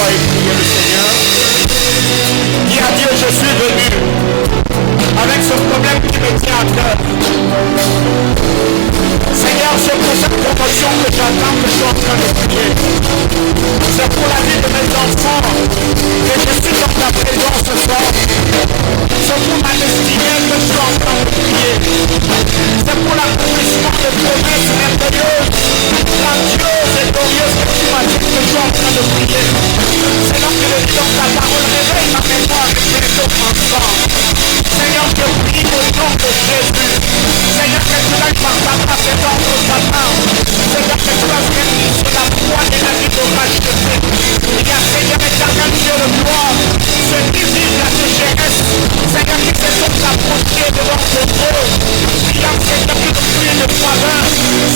voix et prier le Seigneur. Dis à Dieu, je suis venu avec ce problème qui me tient à cœur. Seigneur, c'est pour cette promotion que j'attends, que je suis en train de prier. C'est pour la vie de mes enfants que je suis dans ta présence ce soir. C'est pour ma destinée que je suis en train de prier. C'est pour l'accomplissement de promesses merveilleuses, grandioses et glorieuses que tu m'as dit que je suis en train de prier. C'est là que le dit dans ta parole, réveille ma mémoire et que les autres ensemble. Seigneur, je prie au nom de Jésus. Seigneur, que tu ailles par ta grâce et dans ta main. Seigneur, que tu as béni sur la foi et la vie de racheter. Il y a Seigneur éternel, Dieu de gloire, ceux qui vivent la sécheresse. Seigneur, qui se sont approchés devant ton trône. Il y a Seigneur qui te prie de faveur.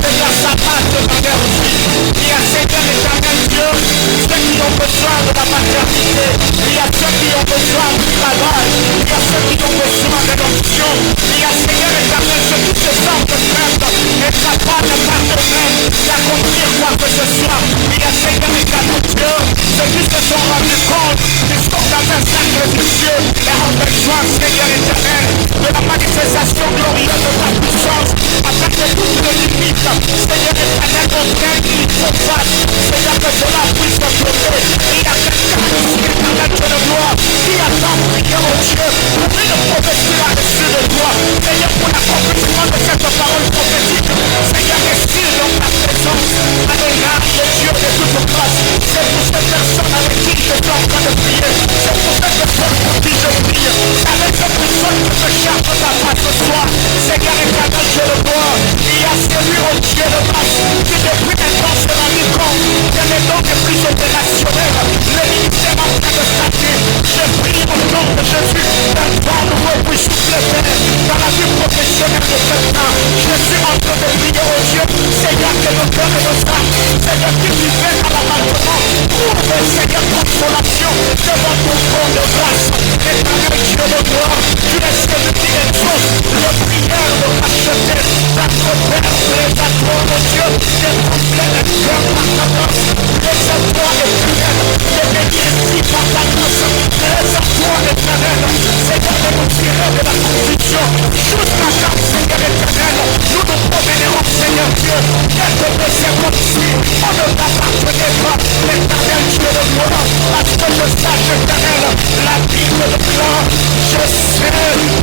Seigneur, ça passe dans leur vie. Il y a Seigneur éternel Dieu, ceux qui ont besoin de la maternité. Il y a ceux qui ont besoin du travail. Il y a ceux qui ont besoin de l'onction. Il y a Seigneur éternel, ceux qui se sentent prêts et capables par eux-mêmes d'accomplir quoi que ce soit. Il y a Seigneur éternel Dieu, ceux qui se sont rendus compte qu'ils sont dans un cercle vicieux et ont besoin, Seigneur éternel, de la manifestation glorieuse de ta puissance, afin que toutes les limites, Seigneur éternel, auxquelles ils font face, Seigneur, que cela puisse se sauver. Il y a quelqu'un ici, éternel Dieu de gloire, qui attend prier au Dieu pour une promesse qu'il a reçue de toi. Seigneur, pour l'accomplissement de cette parole prophétique, Seigneur, reste dans ta présence, à l'égard de Dieu de toute grâce. C'est pour cette personne avec qui je suis en train de prier. C'est pour cette personne pour qui je prie. Avec cette personne que je cherche ta face ce soir. Seigneur éternel, je le vois. Il y a celui au Dieu de grâce qui depuis maintenant se rend compte que les dons les plus opérationnels, le ministère en train de statuer. Je prie au nom de Jésus d'un vent nouveau pour souffler dans la vie professionnelle de quelqu'un. Je suis en train de prier au Dieu. Seigneur, que le cœur et le sang, Seigneur, qui vivait à l'appartement, trouve, Seigneur, consolation devant ton trône de grâce. Éternel Dieu de gloire, tu es celui qui exauce le prière de racheter notre Père prédateur de Dieu, de combler le cœur par ta grâce. Laisse-toi éternel, de bénir ici par ta grâce. Laisse-toi éternel, Seigneur, de nous tirer de la confusion. Jusqu'à quand, Seigneur éternel, nous nous promènerons, Seigneur Dieu, quelque peu c'est comme si on ne t'appartenait pas, l'éternel Dieu de gloire, parce que je sache éternel, la Bible déclare, je sais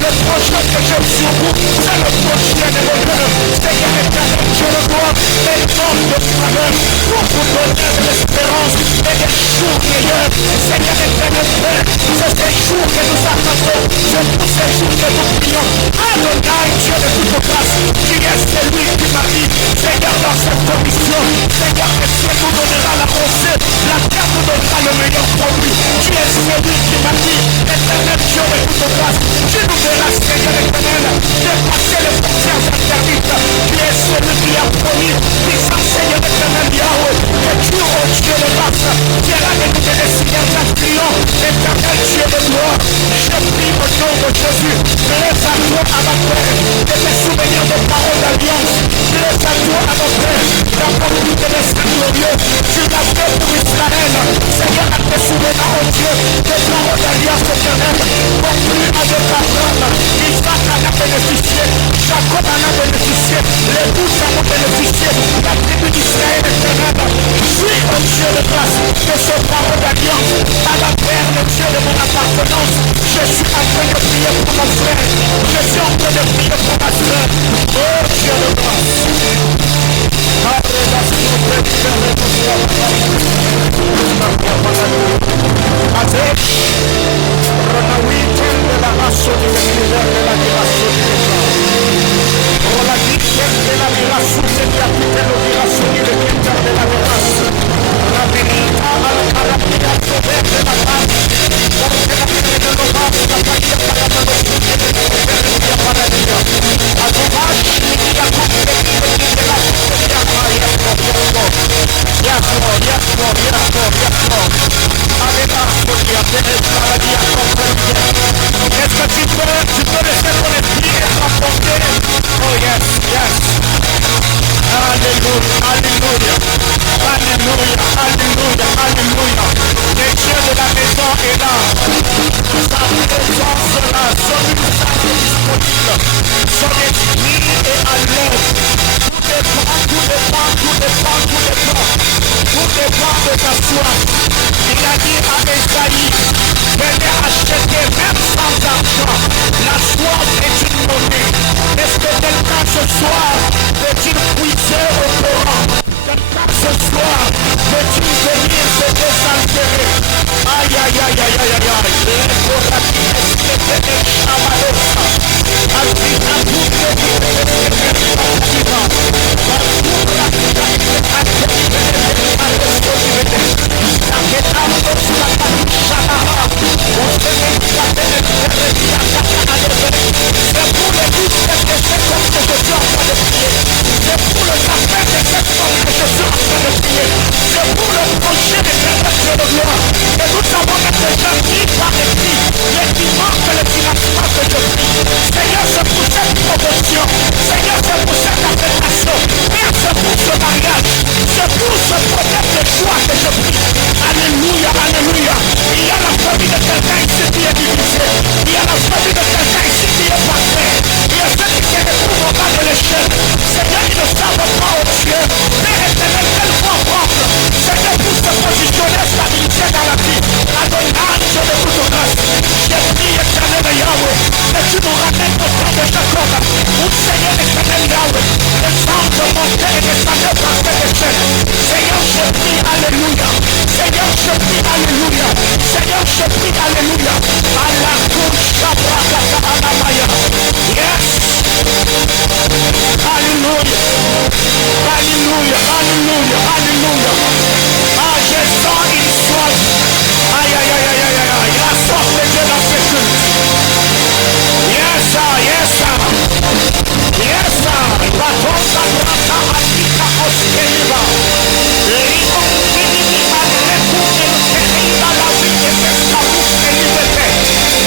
le projet que j'ai sur vous, c'est le projet de bonheur. Seigneur éternel Dieu de gloire, les forces de faveur pour vous donner de l'espérance et des jours meilleurs. Seigneur éternel Père, c'est ces jours que nous attendons, c'est pour ces jours que nous prions. Adonai, Dieu de toute grâce, qui est celui qui m'a dit, Seigneur, dans cette commission, Seigneur, que Dieu nous donnera la recette, la terre nous donnera le meilleur produit. Tu es celui qui m'a dit, éternel Dieu de toute grâce, tu nous verras, Seigneur éternel, dépasser les frontières interdites. Tu es celui qui a promis, disant, Seigneur éternel Yahweh, que tu, oh Dieu de grâce, viendras de nous donner Seigneur un triomphe, éternel Dieu de gloire. Je prie au nom de Jésus, laisse à toi à ma Père, de tes souvenirs de paroles d'alliance, laisse à toi à mon Père, d'accomplir de l'esprit glorieux, tu l'as fait pour Israël, Seigneur, à tes souvenirs, oh Dieu, des paroles d'alliance éternelle, conclue avec Abraham, Isaac en a bénéficié, Jacob en a bénéficié, les douze en ont bénéficié, la tribu d'Israël éternelle. Suis, oh Dieu de grâce, de ce parole d'alliance, à la Père, le Dieu de mon appartenance. Je suis en train de prier pour mon frère, je suis en train de prier pour ma soeur. Oh Dieu de grâce. Est-ce que tu peux laisser ton esprit être emporté? Oh yes, yes. Alléluia, alléluia, alléluia, alléluia, alléluia. chrétien de la maison est là. Sa présence là, son usage est disponible. Son esprit est à l'œuvre. Tout dépend de ta soif. Il a dit à Esaïe, venez acheter même sans argent. La soif est une monnaie. Est-ce que quelqu'un ce soir peut-il puiser au Coran? Quelqu'un ce soir peut-il venir se désaltérer? Aïe aïe aïe aïe aïe aïe aïe. C'est pour le projet de cette de gloire que nous avons déjà mis par écrit les dimanches et les financements que je prie. Seigneur, c'est pour cette promotion. Seigneur, c'est pour cette affectation. Père, c'est pour ce mariage. C'est pour ce problème de choix que je prie. Alléluia, alléluia. Il y a la famille de quelqu'un ici qui est divisée. Il y a la famille de quelqu'un ici qui est parfait. Il y a ceux qui se retrouvent au bas de l'échelle. Seigneur, ils ne savent pas au Dieu. Père éternel, quelle foi prendre. Seigneur, pour se positionner, stabilité dans la vie. Adonai, je te toute grâce. J'ai pris éternel Yahweh, que tu nous ramènes au temps de Jacob. Où Seigneur éternel Yahweh, les anges montaient et descendaient par cette échelle. Seigneur, je prie, alléluia. Seigneur, je prie, alléluia. Seigneur, je prie, alléluia. À la couche, Shabrakata, Anamaya. Yes. Alléluia. Alléluia, alléluia, alléluia. Ah, je sens une soif. Aïe, aïe, aïe, aïe, aïe, aïe. La soif de Dieu dans ce culte. Yes, sir, yes, sir. Yes, sir. Batonda, Brata, Atika, Oskeliva. Rico, Minimi, Aleku, Elkeriba, la vie de Festabou, Elibete.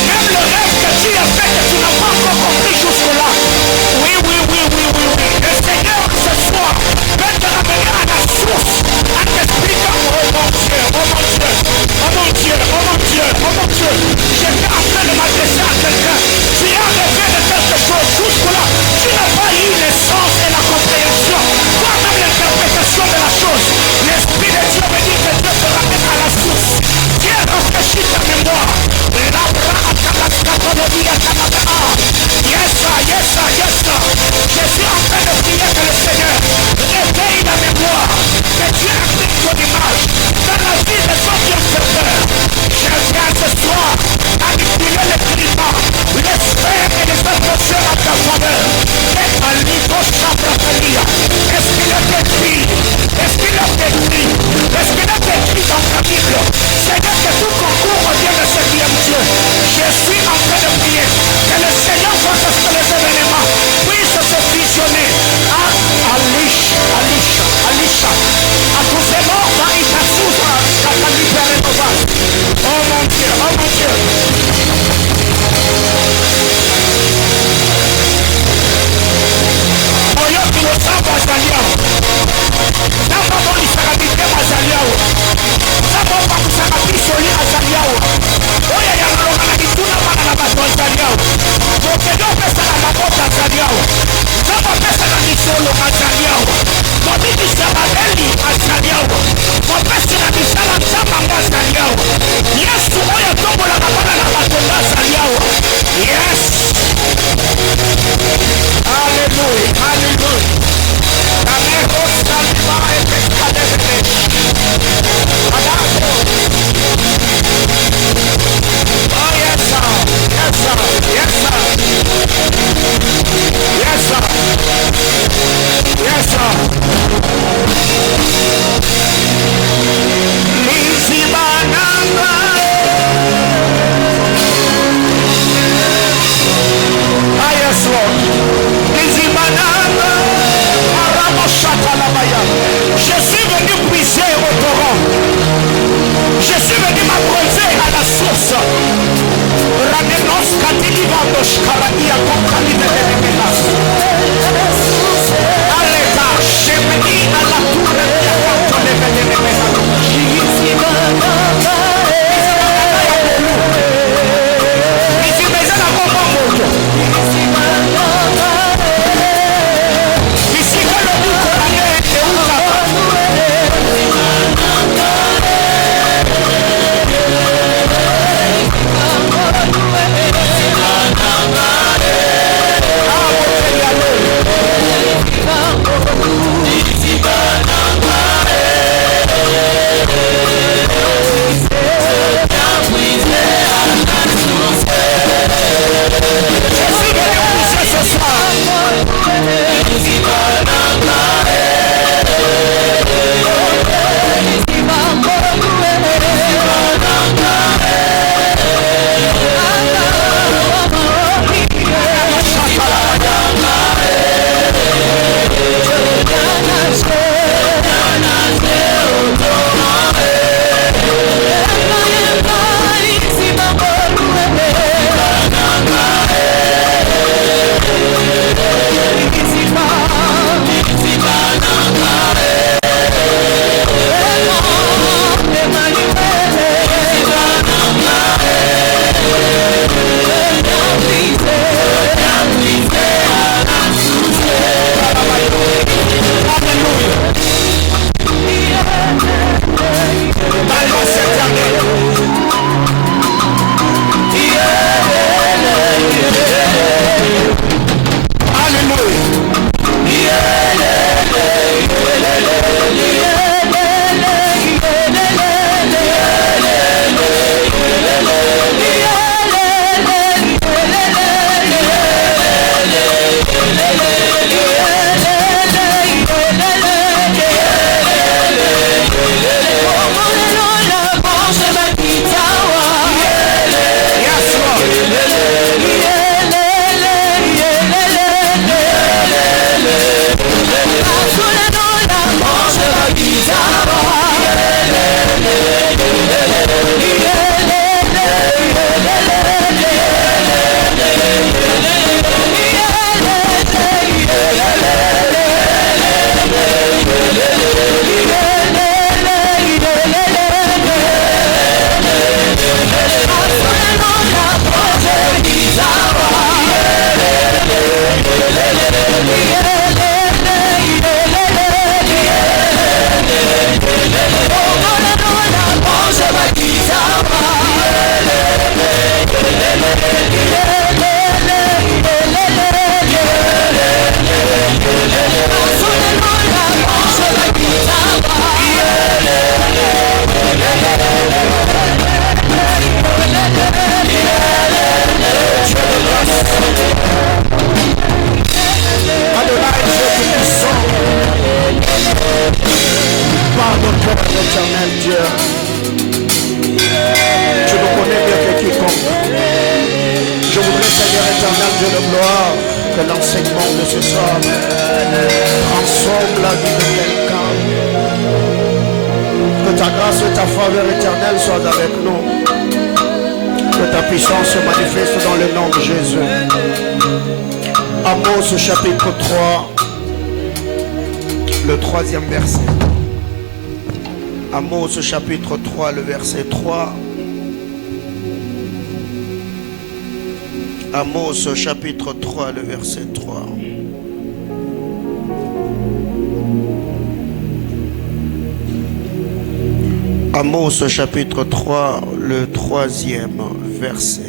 Même le rêve que tu as fait, que tu n'as pas encore compris jusque-là. Oui, oui, oui, oui, oui, oui. Le Seigneur, ce soir, peut te ramener à la source, en t'expliquant, oh mon Dieu, oh mon Dieu, oh mon Dieu, oh mon Dieu, oh mon Dieu. J'étais en train de m'adresser à quelqu'un. Tu as rêvé de quelque chose jusque-là. Tu n'as pas eu le sens et la compréhension, voire même l'interprétation de la chose. L'Esprit de Dieu me dit que Dieu te ramène à la source. Dieu rafraîchit ta mémoire. Yes, sir, yes, sir, yes, sir. Je suis en train de prier que le Seigneur réveille la mémoire, que Dieu applique ton image dans la vie de son bienfaiteur. Je viens ce soir manipuler le climat, les sphères et les atmosphères à ta faveur. Et à l'Ivo Chabratalia, est-ce qu'il est écrit? Est-ce qu'il est écrit? Est-ce qu'il est écrit dans ta Bible? Seigneur, que tout concours revienne de ce Dieu. Je suis en train de prier que le Seigneur fasse ce que les événements puissent se fusionner. Alisha, à tous ces morts, Marita Souza, Katali Perenova. Oh mon Dieu, oh mon Dieu. Oyo kilosambo azaliao. Namba boni sakabite azaliao. Namba boni sakabite azaliao. Oya ya longa na kituna mana na bato azaliao. Bokedo pesa na mabota azaliao. Namba pesa na misolo azaliao. Mobili sabadeli azaliao. Mopesi na misala msama azaliao. Yesu oya tombo la kabana na bato azaliao. Yes. Hallelujah, hallelujah. Ameho salima epekadebele. Adamo. Oh yes sir, yes sir, yes sir. Yes sir. Yes sir. Lizibananga. Ah yes Lord. Lizibananga. Je suis venu puiser au torrent. Je suis venu m'abbreuver à la source. Ramenos katilivandos karadia kokalide elemenas. Aleta shemeni à la tour de la de que ce soir transforme la vie de quelqu'un. Que ta grâce et ta faveur éternelle soient avec nous. Que ta puissance se manifeste dans le nom de Jésus. Amos chapitre 3, le 3e verset. Amos chapitre 3, le verset 3. Amos chapitre 3, le verset 3. Amos chapitre 3, le 3e verset.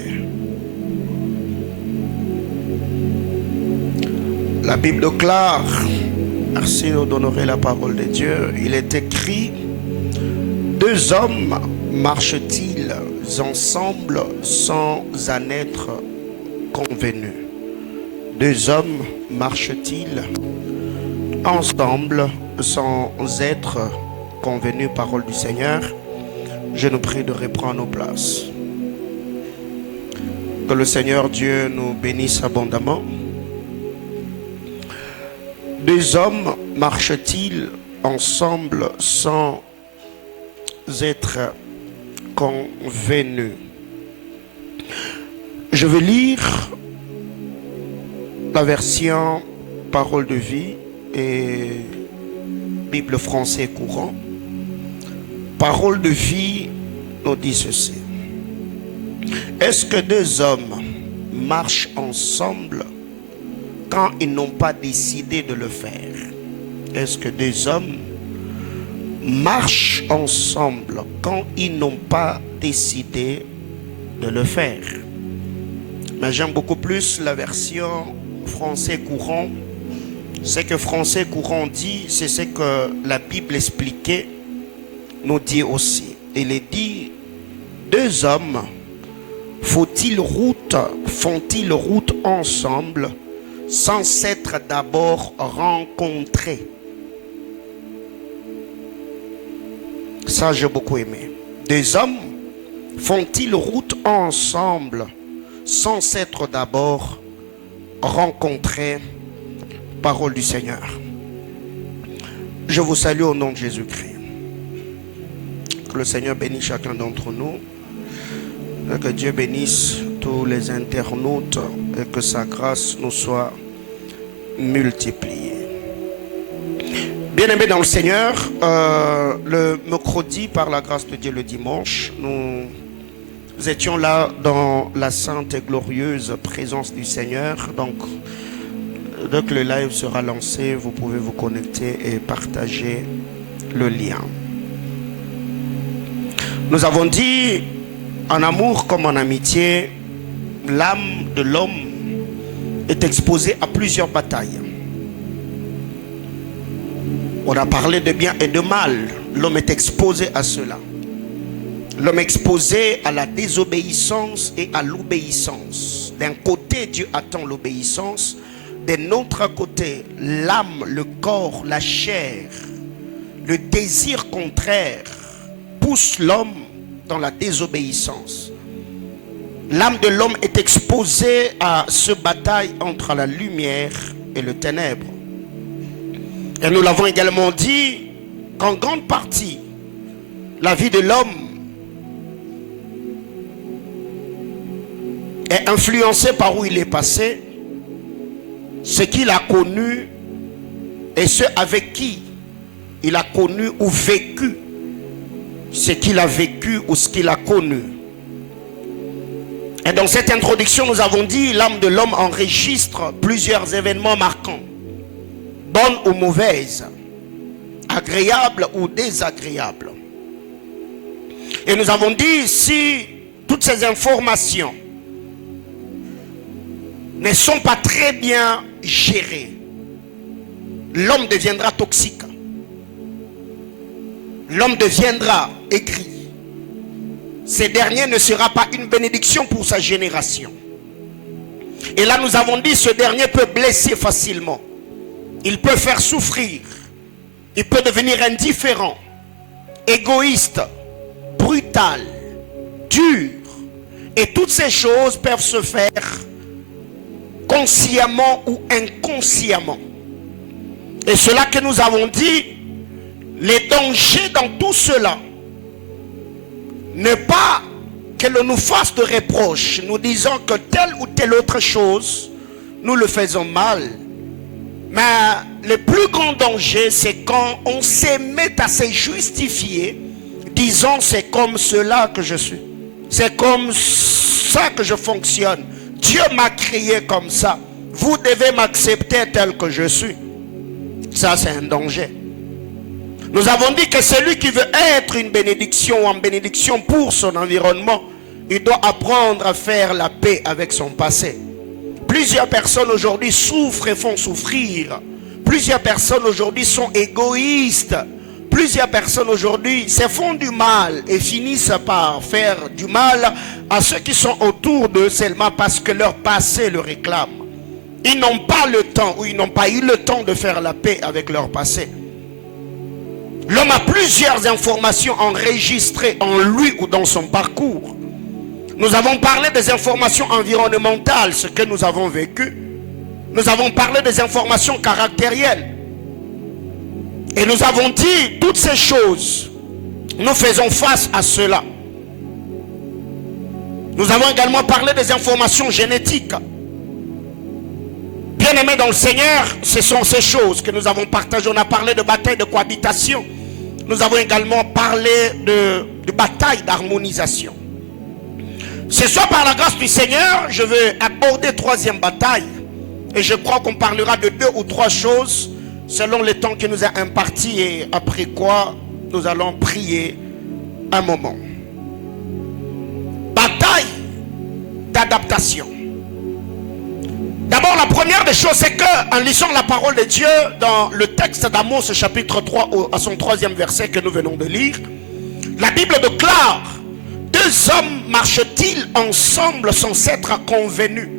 La Bible déclare, merci d'honorer la parole de Dieu, il est écrit: deux hommes marchent-ils ensemble sans en être convenus? Deux hommes marchent-ils ensemble sans être convenus? Parole du Seigneur. Je nous prie de reprendre nos places. Que le Seigneur Dieu nous bénisse abondamment. Deux hommes marchent-ils ensemble sans être convenus? Je vais lire la version Parole de vie et Bible français courant. Parole de vie nous dit ceci: est-ce que deux hommes marchent ensemble quand ils n'ont pas décidé de le faire? Est-ce que deux hommes marchent ensemble quand ils n'ont pas décidé de le faire? Mais j'aime beaucoup plus la version français courant. Ce que français courant dit, c'est ce que la Bible expliquait nous dit aussi. Il est dit: deux hommes font-ils route ensemble sans s'être d'abord rencontrés? Ça, j'ai beaucoup aimé. Deux hommes font-ils route ensemble sans s'être d'abord rencontrés? Parole du Seigneur. Je vous salue au nom de Jésus-Christ. Que le Seigneur bénisse chacun d'entre nous. Et que Dieu bénisse tous les internautes et que sa grâce nous soit multipliée. Bien-aimés dans le Seigneur, le mercredi, par la grâce de Dieu, le dimanche, nous étions là dans la sainte et glorieuse présence du Seigneur. Donc, dès que le live sera lancé, vous pouvez vous connecter et partager le lien. Nous avons dit, en amour comme en amitié, l'âme de l'homme est exposée à plusieurs batailles. On a parlé de bien et de mal. L'homme est exposé à cela. L'homme est exposé à la désobéissance et à l'obéissance. D'un côté, Dieu attend l'obéissance. D'un autre côté, l'âme, le corps, la chair, le désir contraire pousse l'homme dans la désobéissance. L'âme de l'homme est exposée à cette bataille entre la lumière et le ténèbre. Et nous l'avons également dit qu'en grande partie, la vie de l'homme est influencée par où il est passé, ce qu'il a connu et ce avec qui il a connu ou vécu ce qu'il a vécu ou ce qu'il a connu. Et dans cette introduction, nous avons dit l'âme de l'homme enregistre plusieurs événements marquants, bonnes ou mauvaises, agréables ou désagréables. Et nous avons dit, si toutes ces informations ne sont pas très bien gérées, l'homme deviendra toxique. L'homme deviendra aigri. Ce dernier ne sera pas une bénédiction pour sa génération. Et là, nous avons dit, ce dernier peut blesser facilement. Il peut faire souffrir. Il peut devenir indifférent, égoïste, brutal, dur. Et toutes ces choses peuvent se faire consciemment ou inconsciemment. Et cela que nous avons dit, les dangers dans tout cela, n'est pas que l'on nous fasse de reproches, nous disons que telle ou telle autre chose, nous le faisons mal. Mais le plus grand danger, c'est quand on se met à se justifier, disant c'est comme cela que je suis. C'est comme ça que je fonctionne. Dieu m'a créé comme ça. Vous devez m'accepter tel que je suis. Ça, c'est un danger. Nous avons dit que celui qui veut être une bénédiction ou en bénédiction pour son environnement, il doit apprendre à faire la paix avec son passé. Plusieurs personnes aujourd'hui souffrent et font souffrir. Plusieurs personnes aujourd'hui sont égoïstes. Plusieurs personnes aujourd'hui se font du mal et finissent par faire du mal à ceux qui sont autour d'eux seulement parce que leur passé le réclame. Ils n'ont pas le temps ou ils n'ont pas eu le temps de faire la paix avec leur passé. L'homme a plusieurs informations enregistrées en lui ou dans son parcours. Nous avons parlé des informations environnementales, ce que nous avons vécu. Nous avons parlé des informations caractérielles. Et nous avons dit toutes ces choses. Nous faisons face à cela. Nous avons également parlé des informations génétiques. Bien-aimés dans le Seigneur, ce sont ces choses que nous avons partagées. On a parlé de bataille de cohabitation. Nous avons également parlé de bataille d'harmonisation. Ce soir, par la grâce du Seigneur, je vais aborder troisième bataille. Et je crois qu'on parlera de 2 ou 3 choses selon le temps qui nous a imparti. Et après quoi, nous allons prier un moment. Bataille d'adaptation. D'abord, la première des choses, c'est qu'en lisant la parole de Dieu dans le texte d'Amos, chapitre 3, à son 3e verset que nous venons de lire, la Bible déclare: 2 hommes marchent-ils ensemble sans s'être convenus?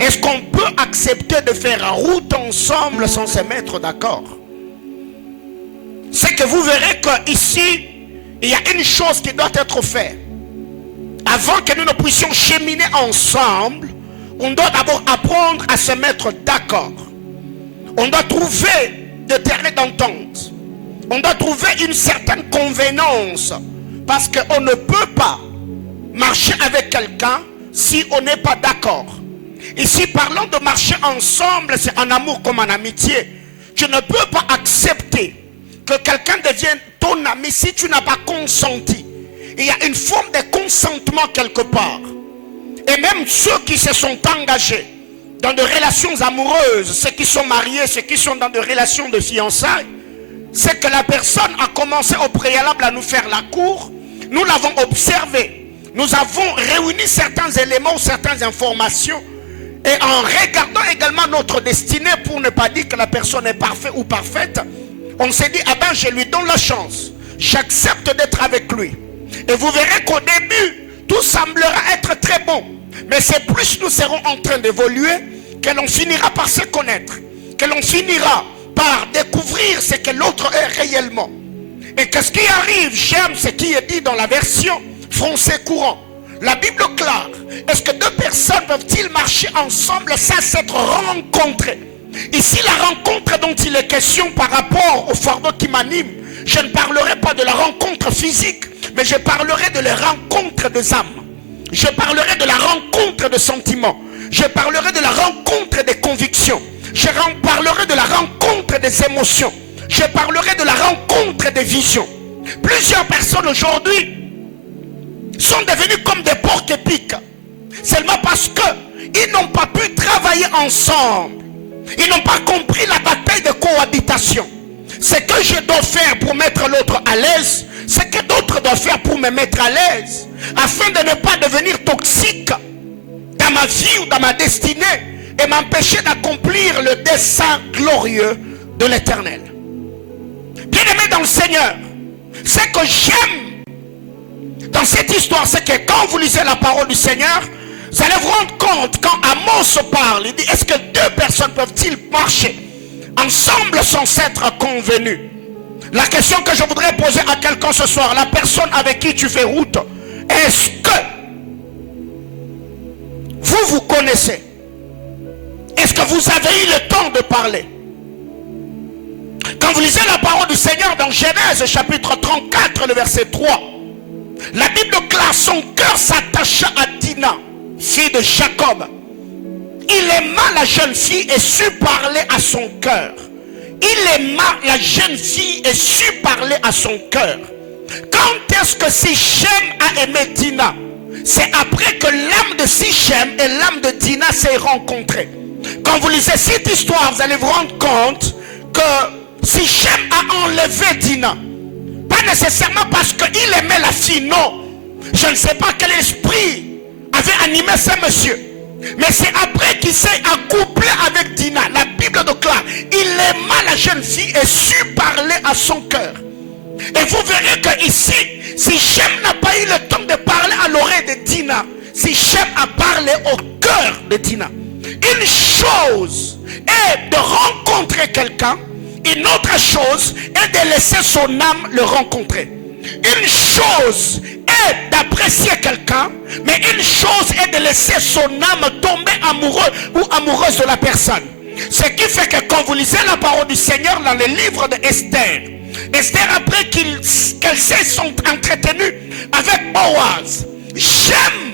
Est-ce qu'on peut accepter de faire route ensemble sans se mettre d'accord? C'est que vous verrez qu'ici, il y a une chose qui doit être faite. Avant que nous ne puissions cheminer ensemble, on doit d'abord apprendre à se mettre d'accord. On doit trouver des terrains d'entente. On doit trouver une certaine convenance. Parce qu'on ne peut pas marcher avec quelqu'un si on n'est pas d'accord. Ici, parlant de marcher ensemble, c'est en amour comme en amitié. Tu ne peux pas accepter que quelqu'un devienne ton ami si tu n'as pas consenti. Il y a une forme de consentement quelque part. Et même ceux qui se sont engagés dans des relations amoureuses, ceux qui sont mariés, ceux qui sont dans des relations de fiançailles, c'est que la personne a commencé au préalable à nous faire la cour. Nous l'avons observé. Nous avons réuni certains éléments ou certaines informations. Et en regardant également notre destinée, pour ne pas dire que la personne est parfaite ou parfaite, on s'est dit, ah ben je lui donne la chance. J'accepte d'être avec lui. Et vous verrez qu'au début, tout semblera être très bon. Mais c'est plus nous serons en train d'évoluer que l'on finira par se connaître. Que l'on finira par découvrir ce que l'autre est réellement. Et qu'est-ce qui arrive? J'aime ce qui est dit dans la version français courant. La Bible clare. Est-ce que 2 personnes peuvent-ils marcher ensemble sans s'être rencontrées? Ici, la rencontre dont il est question par rapport au fardeau qui m'anime, je ne parlerai pas de la rencontre physique, mais je parlerai de la rencontre des âmes. Je parlerai de la rencontre de sentiments. Je parlerai de la rencontre des convictions. Je parlerai de la rencontre des émotions. Je parlerai de la rencontre des visions. Plusieurs personnes aujourd'hui sont devenues comme des porcs épics. Seulement parce qu'ils n'ont pas pu travailler ensemble. Ils n'ont pas compris la bataille de cohabitation. Ce que je dois faire pour mettre l'autre à l'aise, ce que d'autres doivent faire pour me mettre à l'aise, afin de ne pas devenir toxique dans ma vie ou dans ma destinée et m'empêcher d'accomplir le dessein glorieux de l'Éternel. Bien-aimés dans le Seigneur, ce que j'aime dans cette histoire, c'est que quand vous lisez la parole du Seigneur, vous allez vous rendre compte, quand Amos parle, il dit, est-ce que 2 personnes peuvent-ils marcher ensemble sans s'être convenus? La question que je voudrais poser à quelqu'un ce soir, la personne avec qui tu fais route, est-ce que vous vous connaissez? est-ce que vous avez eu le temps de parler? Quand vous lisez la parole du Seigneur dans Genèse chapitre 34, le verset 3, la Bible déclare: son cœur s'attacha à Dina, fille de Jacob. Il aima la jeune fille et sut parler à son cœur. Il aima la jeune fille et sut parler à son cœur. Quand est-ce que Sichem a aimé Dina? C'est après que l'âme de Sichem et l'âme de Dina s'est rencontrées. Quand vous lisez cette histoire, vous allez vous rendre compte que Sichem a enlevé Dina. Pas nécessairement parce qu'il aimait la fille, non. Je ne sais pas quel esprit avait animé ce monsieur. Mais c'est après qu'il s'est accouplé avec Dina. La Bible déclare: il aima la jeune fille et sut parler à son cœur. Et vous verrez que ici, Sichem n'a pas eu le temps de parler à l'oreille de Dina. Sichem a parlé au cœur de Dina. Une chose est de rencontrer quelqu'un, une autre chose est de laisser son âme le rencontrer. Une chose est d'apprécier quelqu'un, mais une chose est de laisser son âme tomber amoureux ou amoureuse de la personne. Ce qui fait que quand vous lisez la parole du Seigneur dans le livre d'Esther, Esther, après qu'elle s'est entretenue avec Boaz, j'aime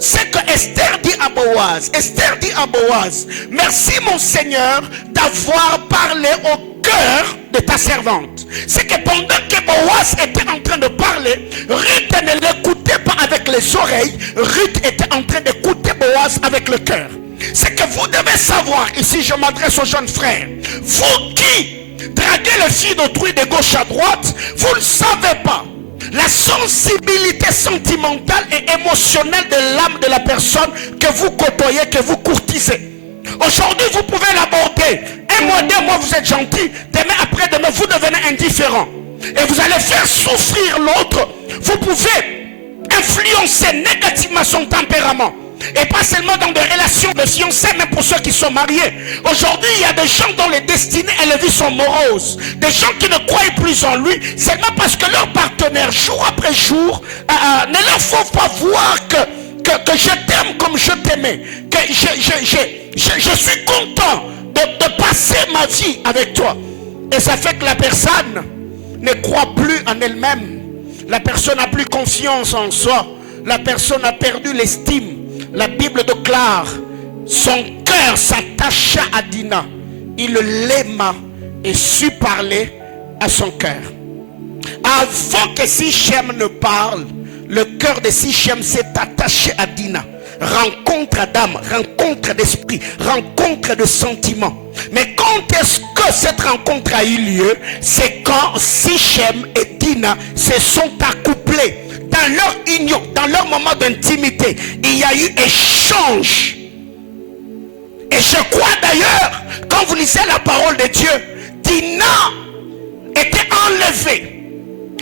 ce que Esther dit à Boaz. Esther dit à Boaz: merci mon Seigneur d'avoir parlé au cœur de ta servante. C'est que pendant que Boaz était en train de parler, Ruth ne l'écoutait pas avec les oreilles, Ruth était en train d'écouter Boaz avec le cœur. C'est que vous devez savoir, ici je m'adresse aux jeunes frères, vous qui draguez les filles d'autrui de gauche à droite, vous ne savez pas la sensibilité sentimentale et émotionnelle de l'âme de la personne que vous côtoyez, que vous courtisez. Aujourd'hui, vous pouvez l'aborder. Un mois, 2 mois, vous êtes gentil. Demain, après-demain, vous devenez indifférent. Et vous allez faire souffrir l'autre. Vous pouvez influencer négativement son tempérament. Et pas seulement dans des relations de fiançailles, mais pour ceux qui sont mariés. Aujourd'hui, il y a des gens dont les destinées et les vies sont moroses. Des gens qui ne croient plus en lui, seulement parce que leur partenaire, jour après jour, ne leur faut pas voir que je t'aime comme je t'aimais. Que je suis content de passer ma vie avec toi. Et ça fait que la personne ne croit plus en elle-même. La personne n'a plus confiance en soi. La personne a perdu l'estime. La Bible déclare: son cœur s'attacha à Dina. Il l'aima et sut parler à son cœur. Avant que Sichem ne parle, le cœur de Sichem s'est attaché à Dina. Rencontre d'âme, rencontre d'esprit, rencontre de sentiments. Mais quand est-ce que cette rencontre a eu lieu? C'est quand Sichem et Dina se sont accouplés. Dans leur union, dans leur moment d'intimité, il y a eu échange. Et je crois d'ailleurs, quand vous lisez la parole de Dieu, Dina était enlevée.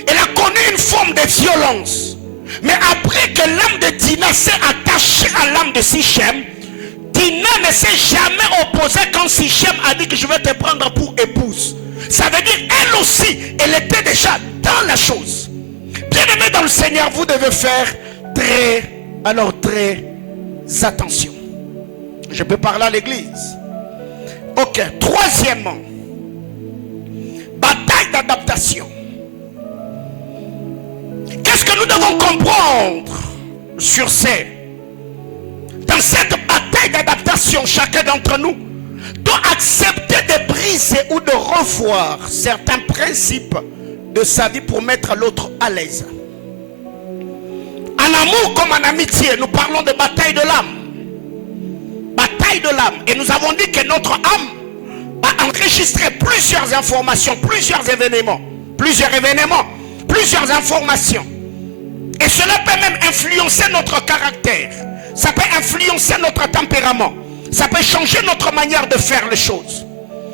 Elle a connu une forme de violence. Mais après que l'âme de Dina s'est attachée à l'âme de Sichem, Dina ne s'est jamais opposée quand Sichem a dit que je vais te prendre pour épouse. Ça veut dire elle aussi, elle était déjà dans la chose. Bien-aimés dans le Seigneur, vous devez faire très attention. Je peux parler à l'église. Ok, troisièmement, bataille d'adaptation. Qu'est-ce que nous devons comprendre sur dans cette bataille d'adaptation? Chacun d'entre nous doit accepter de briser ou de revoir certains principes de sa vie pour mettre l'autre à l'aise. En amour comme en amitié, nous parlons de bataille de l'âme. Bataille de l'âme. Et nous avons dit que notre âme a enregistré plusieurs informations, plusieurs événements, plusieurs informations. Et cela peut même influencer notre caractère. Ça peut influencer notre tempérament. Ça peut changer notre manière de faire les choses.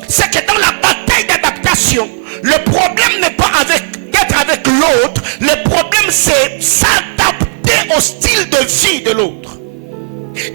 C'est que dans la bataille d'adaptation, le problème n'est pas d'être avec l'autre. Le problème c'est s'adapter au style de vie de l'autre.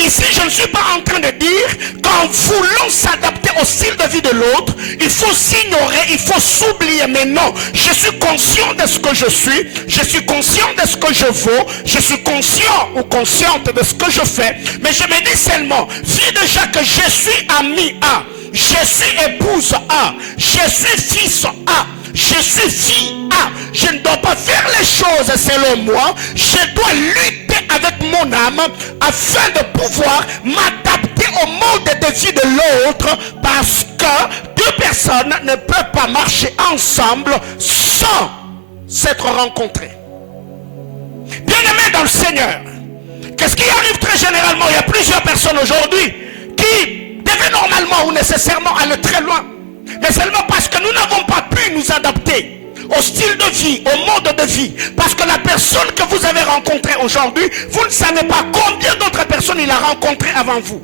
Ici, je ne suis pas en train de dire qu'en voulant s'adapter au style de vie de l'autre, il faut s'ignorer, il faut s'oublier. Mais non, je suis conscient de ce que je suis conscient de ce que je vaux, je suis conscient ou consciente de ce que je fais. Mais je me dis seulement, vu déjà que je suis ami A, je suis épouse A, je suis fils A, je suis fille A, je ne dois pas faire les choses selon moi, je dois lutter avec mon âme afin de pouvoir m'adapter au mode de vie de l'autre, parce que deux personnes ne peuvent pas marcher ensemble sans s'être rencontrées. Bien-aimés dans le Seigneur, qu'est-ce qui arrive très généralement? Il y a plusieurs personnes aujourd'hui qui devaient normalement ou nécessairement aller très loin, mais seulement parce que nous n'avons pas pu nous adapter au style de vie, au mode de vie, parce que la personne que vous avez rencontrée aujourd'hui, vous ne savez pas combien d'autres personnes il a rencontrées avant vous,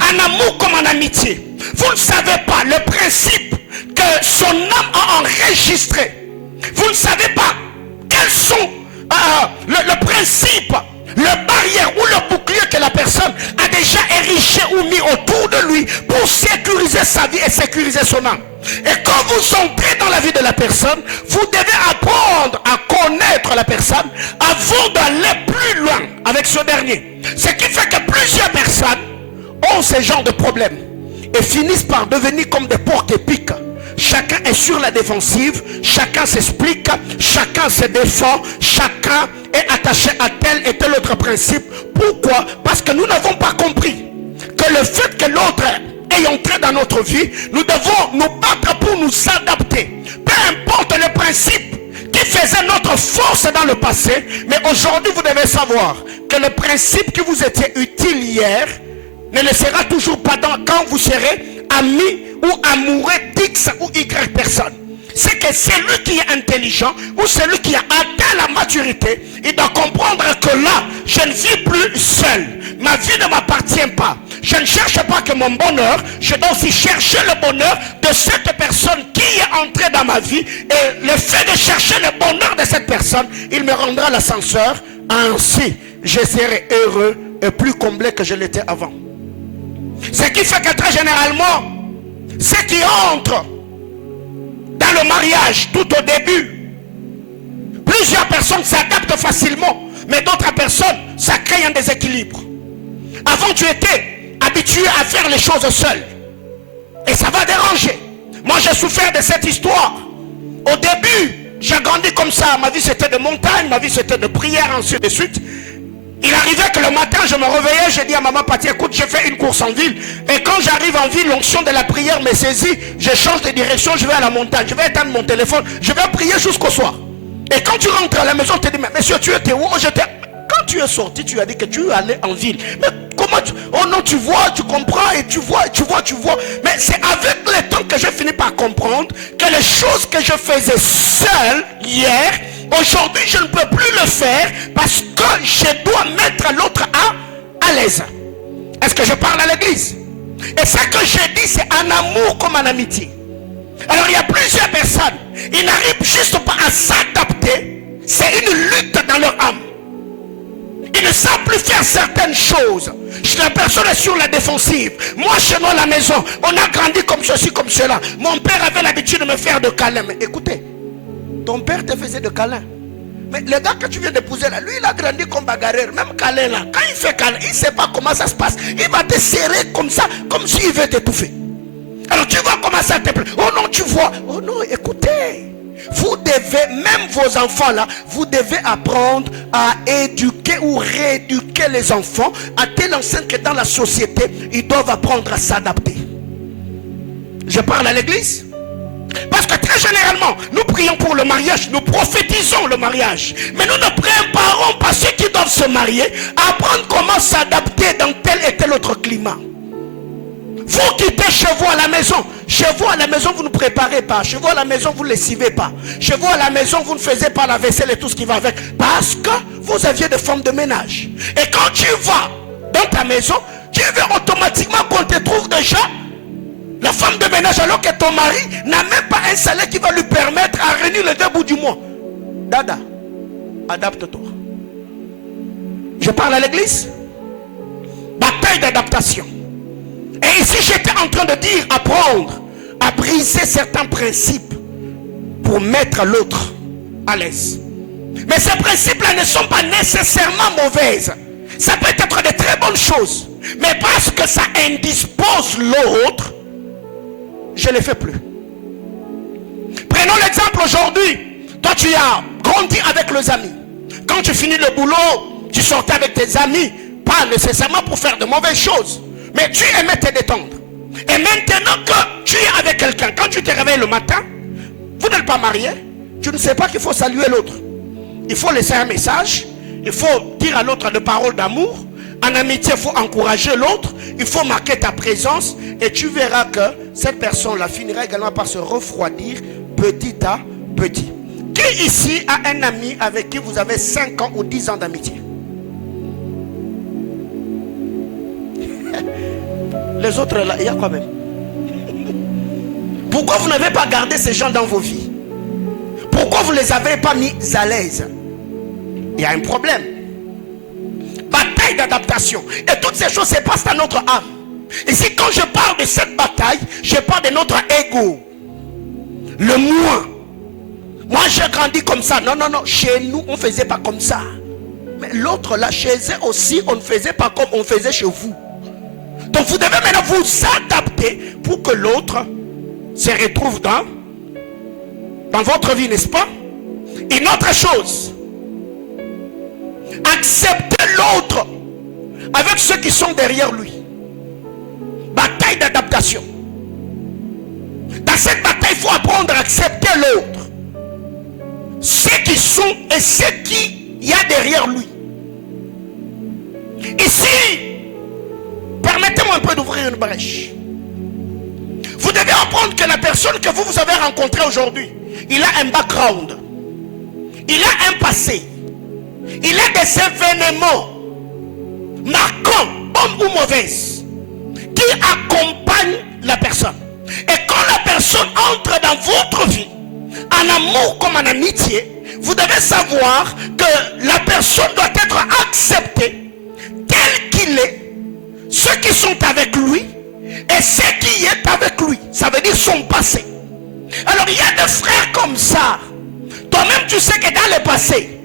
en amour comme en amitié. Vous ne savez pas le principe que son âme a enregistré. Vous ne savez pas quels sont le principe, le barrière ou le bouclier que la personne a déjà érigé ou mis autour de lui pour sécuriser sa vie et sécuriser son âme. Et quand vous entrez dans la vie de la personne, vous devez apprendre à connaître la personne avant d'aller plus loin avec ce dernier. Ce qui fait que plusieurs personnes ont ce genre de problèmes et finissent par devenir comme des porcs épics. Chacun est sur la défensive, chacun s'explique, chacun se défend, chacun est attaché à tel et tel autre principe. Pourquoi? Parce que nous n'avons pas compris que le fait que l'autre est entré dans notre vie, nous devons nous battre pour nous adapter. Peu importe le principe qui faisait notre force dans le passé, mais aujourd'hui vous devez savoir que le principe qui vous était utile hier ne le sera toujours pas quand vous serez ami ou amoureux d'X ou Y personne. C'est que celui qui est intelligent ou celui qui a atteint la maturité, il doit comprendre que là, je ne vis plus seul. Ma vie ne m'appartient pas. Je ne cherche pas que mon bonheur, je dois aussi chercher le bonheur de cette personne qui est entrée dans ma vie. Et le fait de chercher le bonheur de cette personne, il me rendra l'ascenseur. Ainsi, je serai heureux et plus comblé que je l'étais avant. Ce qui fait que très généralement, ceux qui entrent dans le mariage tout au début, plusieurs personnes s'adaptent facilement, mais d'autres personnes, ça crée un déséquilibre. Avant, tu étais habitué à faire les choses seul, et ça va déranger. Moi, j'ai souffert de cette histoire. Au début, j'ai grandi comme ça. Ma vie, c'était de montagne, ma vie, c'était de prière, ainsi de suite. Il arrivait que le matin, je me réveillais, je dis à maman Pati, écoute, j'ai fait une course en ville. Et quand j'arrive en ville, l'onction de la prière me saisit. Je change de direction, je vais à la montagne. Je vais éteindre mon téléphone. Je vais prier jusqu'au soir. Et quand tu rentres à la maison, tu te dis, mais monsieur, tu étais où? Quand tu es sorti, tu as dit que tu allais en ville. Mais comment tu... Oh non, tu vois, tu comprends et tu vois. Mais c'est avec le temps que j'ai fini par comprendre que les choses que je faisais seul hier, aujourd'hui, je ne peux plus le faire parce que je dois mettre l'autre à l'aise. Est-ce que je parle à l'église? Et ça que j'ai dit, c'est en amour comme en amitié. Alors, il y a plusieurs personnes, ils n'arrivent juste pas à s'adapter. C'est une lutte dans leur âme. Ils ne savent plus faire certaines choses. La personne est sur la défensive. Moi, chez nous à la maison, on a grandi comme ceci, comme cela. Mon père avait l'habitude de me faire de câlins. Mais écoutez, ton père te faisait de câlins. Mais le gars que tu viens d'épouser là, lui il a grandi comme bagarreur. Même câlin là, quand il fait câlin, il ne sait pas comment ça se passe. Il va te serrer comme ça, comme s'il veut t'étouffer. Alors tu vas commencer à te plaindre. Oh non, tu vois. Oh non, écoutez. Vous devez, même vos enfants là, vous devez apprendre à éduquer ou rééduquer les enfants à telle enseigne que dans la société, ils doivent apprendre à s'adapter. Je parle à l'église. Parce que très généralement, nous prions pour le mariage, nous prophétisons le mariage. Mais nous ne préparons pas ceux qui doivent se marier à apprendre comment s'adapter dans tel et tel autre climat. Vous quittez chez vous à la maison. Chez vous à la maison, vous ne préparez pas. Chez vous à la maison, vous ne lessivez pas. Chez vous à la maison, vous ne faisiez pas la vaisselle et tout ce qui va avec. Parce que vous aviez des femmes de ménage. Et quand tu vas dans ta maison, tu veux automatiquement qu'on te trouve déjà la femme de ménage, alors que ton mari n'a même pas un salaire qui va lui permettre à réunir les 2 bouts du mois. Dada, adapte-toi. Je parle à l'église. Bataille d'adaptation. Et ici, j'étais en train de dire, apprendre à briser certains principes pour mettre l'autre à l'aise. Mais ces principes-là ne sont pas nécessairement mauvaises. Ça peut être de très bonnes choses. Mais parce que ça indispose l'autre, je ne les fais plus. Prenons l'exemple aujourd'hui. Toi, tu as grandi avec les amis. Quand tu finis le boulot, tu sortais avec tes amis. Pas nécessairement pour faire de mauvaises choses. Mais tu aimais te détendre. Et maintenant que tu es avec quelqu'un, quand tu te réveilles le matin, vous n'êtes pas mariés, tu ne sais pas qu'il faut saluer l'autre. Il faut laisser un message. Il faut dire à l'autre des paroles d'amour. En amitié, il faut encourager l'autre. Il faut marquer ta présence. Et tu verras que cette personne-là finira également par se refroidir petit à petit. Qui ici a un ami avec qui vous avez 5 ans ou 10 ans d'amitié? Les autres là, il y a quoi même? Pourquoi vous n'avez pas gardé ces gens dans vos vies? Pourquoi vous ne les avez pas mis à l'aise? Il y a un problème. Bataille d'adaptation. Et toutes ces choses se passent dans notre âme. Et si quand je parle de cette bataille, je parle de notre ego. Le moi. Moi j'ai grandi comme ça. Non, non, non. Chez nous, on ne faisait pas comme ça. Mais l'autre là, chez eux aussi, on ne faisait pas comme on faisait chez vous. Donc vous devez maintenant vous adapter pour que l'autre se retrouve dans votre vie, n'est-ce pas? Une autre chose. Accepter l'autre avec ceux qui sont derrière lui. Bataille d'adaptation. Dans cette bataille, il faut apprendre à accepter l'autre. Ceux qui sont et ceux qui y a derrière lui. Ici, permettez-moi un peu d'ouvrir une brèche. Vous devez apprendre que la personne que vous avez rencontrée aujourd'hui, il a un background. Il a un passé. Il a des événements marquants, bonnes ou mauvaises, qui accompagnent la personne. Et quand la personne entre dans votre vie, en amour comme en amitié, vous devez savoir que la personne doit être acceptée tel qu'il est, ceux qui sont avec lui et ceux qui est avec lui. Ça veut dire son passé. Alors il y a des frères comme ça. Toi-même tu sais que dans le passé,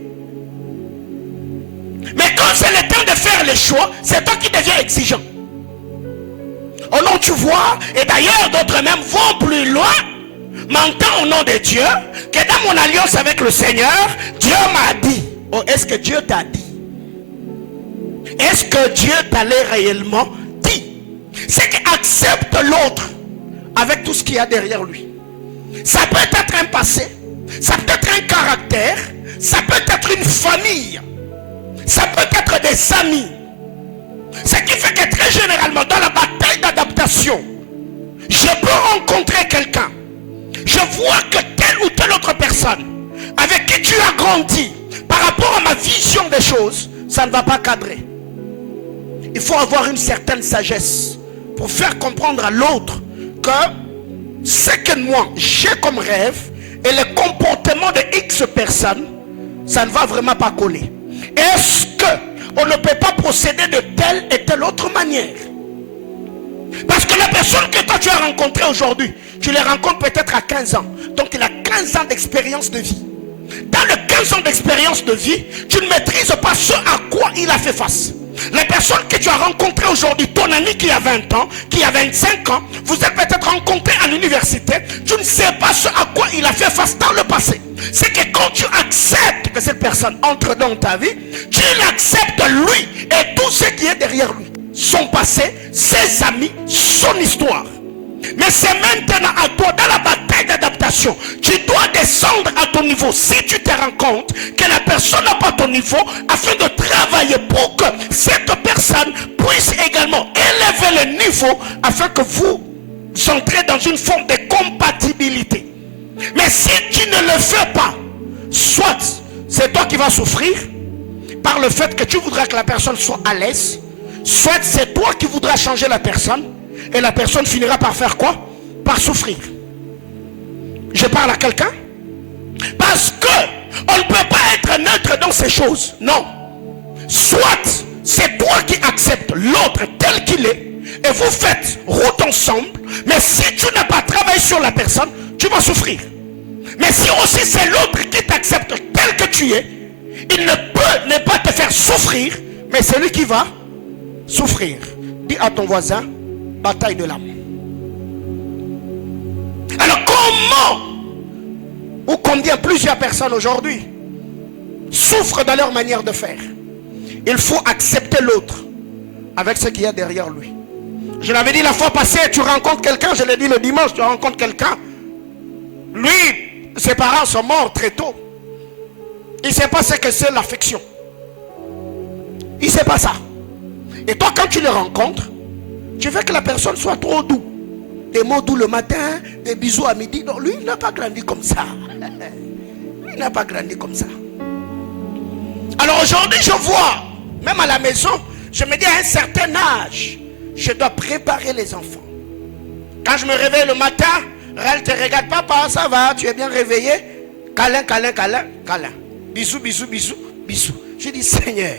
mais quand c'est le temps de faire les choix, c'est toi qui deviens exigeant. Oh non, tu vois, et d'ailleurs d'autres même vont plus loin, mentant au nom de Dieu, que dans mon alliance avec le Seigneur, Dieu m'a dit. Oh, est-ce que Dieu t'a dit? Est-ce que Dieu t'a réellement dit? C'est qu'il accepte l'autre avec tout ce qu'il y a derrière lui. Ça peut être un passé, ça peut être un caractère, ça peut être une famille, ça peut être des amis. Ce qui fait que très généralement dans la bataille d'adaptation, je peux rencontrer quelqu'un, je vois que telle ou telle autre personne avec qui tu as grandi, par rapport à ma vision des choses, ça ne va pas cadrer. Il faut avoir une certaine sagesse pour faire comprendre à l'autre que ce que moi j'ai comme rêve et le comportement de X personnes, ça ne va vraiment pas coller. Est-ce qu'on ne peut pas procéder de telle et telle autre manière? Parce que la personne que toi tu as rencontrée aujourd'hui, tu les rencontres peut-être à 15 ans. Donc il a 15 ans d'expérience de vie. Dans les 15 ans d'expérience de vie, tu ne maîtrises pas ce à quoi il a fait face. La personne que tu as rencontrée aujourd'hui, ton ami qui a 20 ans, qui a 25 ans, vous êtes peut-être rencontrés à l'université, tu ne sais pas ce à quoi il a fait face dans le passé. C'est que quand tu acceptes que cette personne entre dans ta vie, tu l'acceptes lui et tout ce qui est derrière lui. Son passé, ses amis, son histoire. Mais c'est maintenant à toi, dans la bataille d'adaptation, tu dois descendre à ton niveau. Si tu te rends compte que la personne n'a pas ton niveau, afin de travailler pour que cette personne puisse également élever le niveau, afin que vous entrez dans une forme de compatibilité. Mais si tu ne le fais pas, soit c'est toi qui vas souffrir par le fait que tu voudras que la personne soit à l'aise, soit c'est toi qui voudras changer la personne, et la personne finira par faire quoi? Par souffrir. Je parle à quelqu'un? Parce que on ne peut pas être neutre dans ces choses. Non. Soit c'est toi qui acceptes l'autre tel qu'il est et vous faites route ensemble. Mais si tu n'as pas travaillé sur la personne, tu vas souffrir. Mais si aussi c'est l'autre qui t'accepte tel que tu es, il ne peut ne pas te faire souffrir, mais c'est lui qui va souffrir. Dis à ton voisin, bataille de l'âme. Alors comment ou combien plusieurs personnes aujourd'hui souffrent dans leur manière de faire? Il faut accepter l'autre avec ce qu'il y a derrière lui. Je l'avais dit la fois passée, tu rencontres quelqu'un, je l'ai dit le dimanche, tu rencontres quelqu'un. Lui, ses parents sont morts très tôt. Il ne sait pas ce que c'est l'affection. Il ne sait pas ça. Et toi, quand tu le rencontres, tu veux que la personne soit trop doux. Des mots doux le matin, des bisous à midi. Non, lui, il n'a pas grandi comme ça. Lui, il n'a pas grandi comme ça. Alors aujourd'hui, je vois, même à la maison, je me dis à un certain âge, je dois préparer les enfants. Quand je me réveille le matin, elle te regarde, papa, ça va, tu es bien réveillé? Câlin, câlin, câlin, câlin. Bisous, bisous, bisous, bisous. Je dis, Seigneur,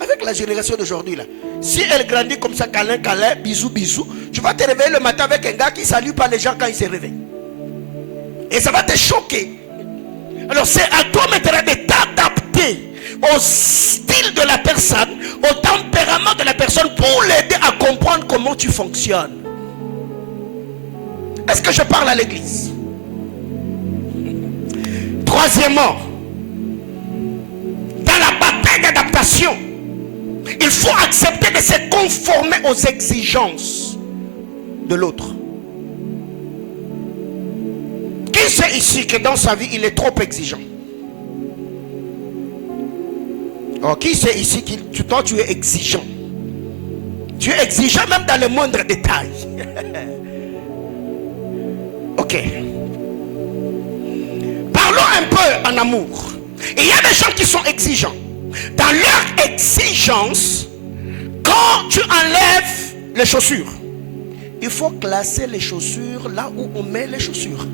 avec la génération d'aujourd'hui là, si elle grandit comme ça, câlin, câlin, bisous, bisous, tu vas te réveiller le matin avec un gars qui ne salue pas les gens quand ils se réveillent. Et ça va te choquer. Alors c'est à toi maintenant de t'adapter au style de la personne, au tempérament de la personne pour l'aider à comprendre comment tu fonctionnes. Est-ce que je parle à l'église? Troisièmement, dans la bataille d'adaptation, il faut accepter de se conformer aux exigences de l'autre. Qui sait ici que dans sa vie, il est trop exigeant? Oh, qui sait ici que toi, tu es exigeant? Tu es exigeant même dans les moindres détails. Ok. Parlons un peu en amour. Il y a des gens qui sont exigeants. Dans leur exigence, quand tu enlèves les chaussures, il faut classer les chaussures là où on met les chaussures.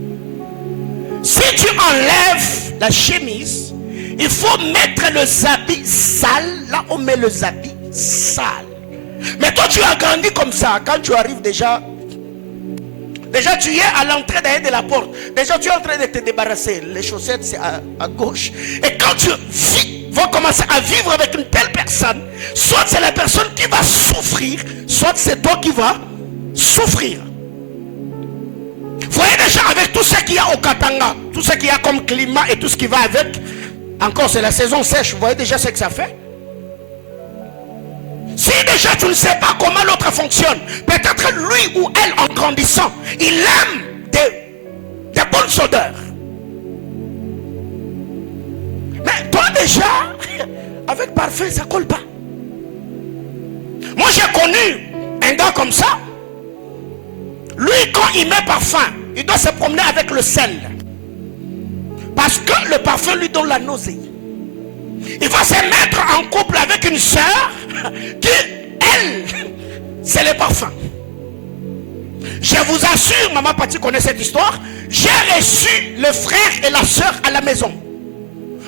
Si tu enlèves la chemise, il faut mettre les habits sales là où on met les habits sales. Mais toi tu as grandi comme ça. Quand tu arrives déjà tu es à l'entrée derrière de la porte. Déjà tu es en train de te débarrasser. Les chaussettes c'est à gauche. Et quand tu vas commencer à vivre avec une telle personne, soit c'est la personne qui va souffrir, soit c'est toi qui vas souffrir. Voyez déjà avec tout ce qu'il y a au Katanga, tout ce qu'il y a comme climat et tout ce qui va avec. Encore c'est la saison sèche. Vous voyez déjà ce que ça fait. Si déjà tu ne sais pas comment l'autre fonctionne, peut-être lui ou elle en grandissant, il aime des bonnes odeurs. Mais toi déjà, avec parfum, ça colle pas. Moi j'ai connu un gars comme ça. Lui quand il met parfum, il doit se promener avec le sel. Parce que le parfum lui donne la nausée. Il va se mettre en couple avec une soeur qui, elle, c'est le parfum. Je vous assure, maman Pati connaît cette histoire. J'ai reçu le frère et la soeur à la maison.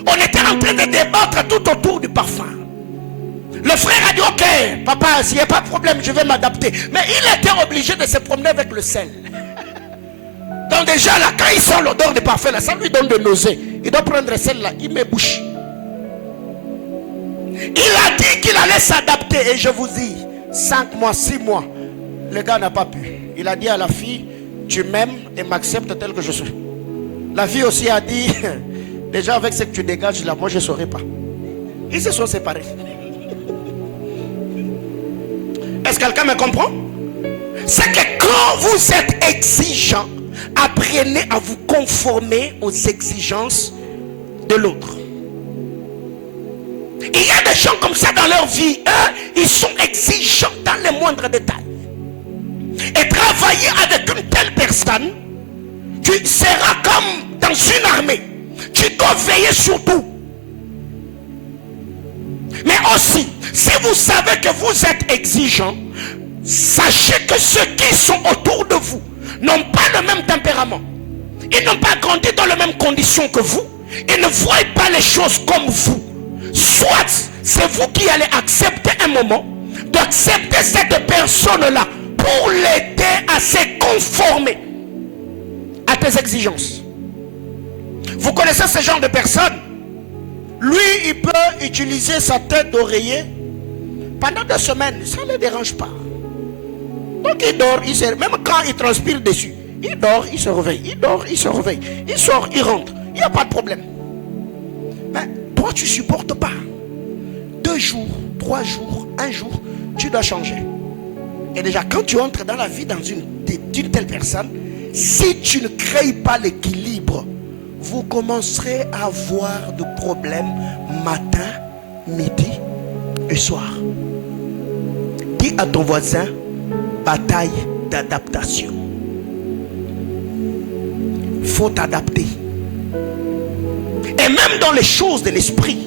On était en train de débattre tout autour du parfum. Le frère a dit, ok, papa, s'il n'y a pas de problème, je vais m'adapter. Mais il était obligé de se promener avec le sel. Donc déjà là, quand il sent l'odeur du parfum, là, ça lui donne de nausées. Il doit prendre celle-là, il met bouche. Il a dit qu'il allait s'adapter. Et je vous dis, 5 mois, 6 mois, le gars n'a pas pu. Il a dit à la fille, tu m'aimes et m'acceptes tel que je suis. La fille aussi a dit, déjà avec ce que tu dégages là, moi je ne saurais pas. Ils se sont séparés. Est-ce que quelqu'un me comprend? C'est que quand vous êtes exigeant, apprenez à vous conformer aux exigences de l'autre. Il y a des gens comme ça dans leur vie. Eux, ils sont exigeants dans les moindres détails. Et travailler avec une telle personne, tu seras comme dans une armée. Tu dois veiller sur tout. Mais aussi, si vous savez que vous êtes exigeant, sachez que ceux qui sont autour de vous n'ont pas le même tempérament. Ils n'ont pas grandi dans les mêmes conditions que vous. Ils ne voient pas les choses comme vous. Soit c'est vous qui allez accepter un moment, d'accepter cette personne-là pour l'aider à se conformer à tes exigences. Vous connaissez ce genre de personne? Lui, il peut utiliser sa tête d'oreiller pendant 2 semaines, ça ne le dérange pas. Donc il dort, même quand il transpire dessus, il dort, il se réveille, il dort, il se réveille, il sort, il rentre, il n'y a pas de problème. Mais toi, tu ne supportes pas. 2 jours, 3 jours, 1 jour, tu dois changer. Et déjà, quand tu entres dans la vie d'une telle personne, si tu ne crées pas l'équilibre, vous commencerez à avoir des problèmes matin, midi et soir. Dis à ton voisin, bataille d'adaptation. Il faut t'adapter. Et même dans les choses de l'esprit.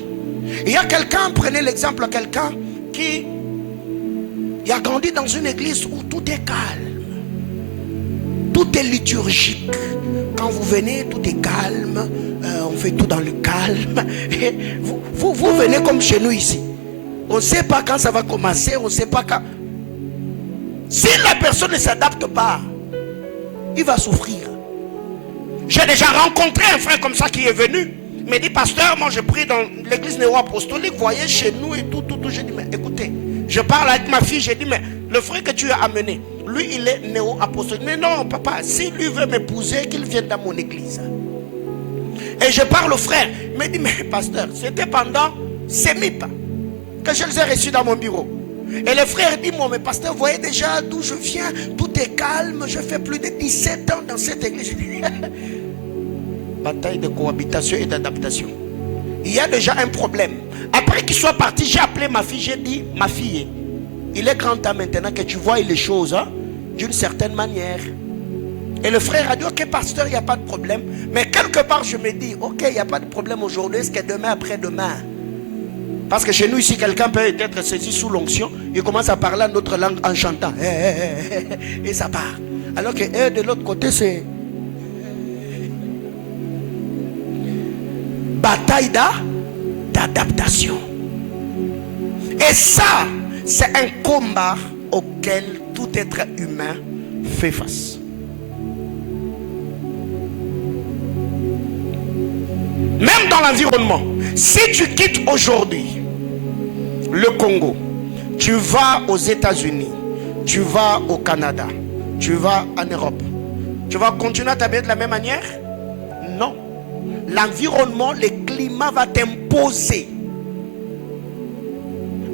Il y a quelqu'un, prenez l'exemple de quelqu'un qui a grandi dans une église où tout est calme. Tout est liturgique. Quand vous venez, tout est calme. On fait tout dans le calme. Et vous venez comme chez nous ici. On ne sait pas quand ça va commencer. On ne sait pas quand. Si la personne ne s'adapte pas, il va souffrir. J'ai déjà rencontré un frère comme ça qui est venu. Il m'a dit, pasteur, moi je prie dans l'église néo-apostolique. Vous voyez, chez nous et tout. J'ai dit, mais écoutez, je parle avec ma fille. J'ai dit, mais le frère que tu as amené, lui, il est néo-apostolique. Mais non, papa, si lui veut m'épouser, qu'il vienne dans mon église. Et je parle au frère. Il m'a dit, mais pasteur, c'était pendant CEMIP que je les ai reçus dans mon bureau. Et le frère dit, moi, mais pasteur, vous voyez déjà d'où je viens, tout est calme, je fais plus de 17 ans dans cette église. Bataille de cohabitation et d'adaptation. Il y a déjà un problème. Après qu'il soit parti, j'ai appelé ma fille, j'ai dit, ma fille, il est grand temps maintenant que tu vois les choses d'une certaine manière. Et le frère a dit, ok pasteur, il n'y a pas de problème. Mais quelque part, je me dis, ok, il n'y a pas de problème aujourd'hui, est-ce que demain, après-demain? Parce que chez nous ici, quelqu'un peut être saisi sous l'onction, il commence à parler notre langue en chantant. Et ça part. Alors que de l'autre côté, c'est bataille d'adaptation. Et ça, c'est un combat auquel tout être humain fait face. Même dans l'environnement, si tu quittes aujourd'hui le Congo, tu vas aux États-Unis, tu vas au Canada, tu vas en Europe, tu vas continuer à t'habiller de la même manière? Non. L'environnement, le climat va t'imposer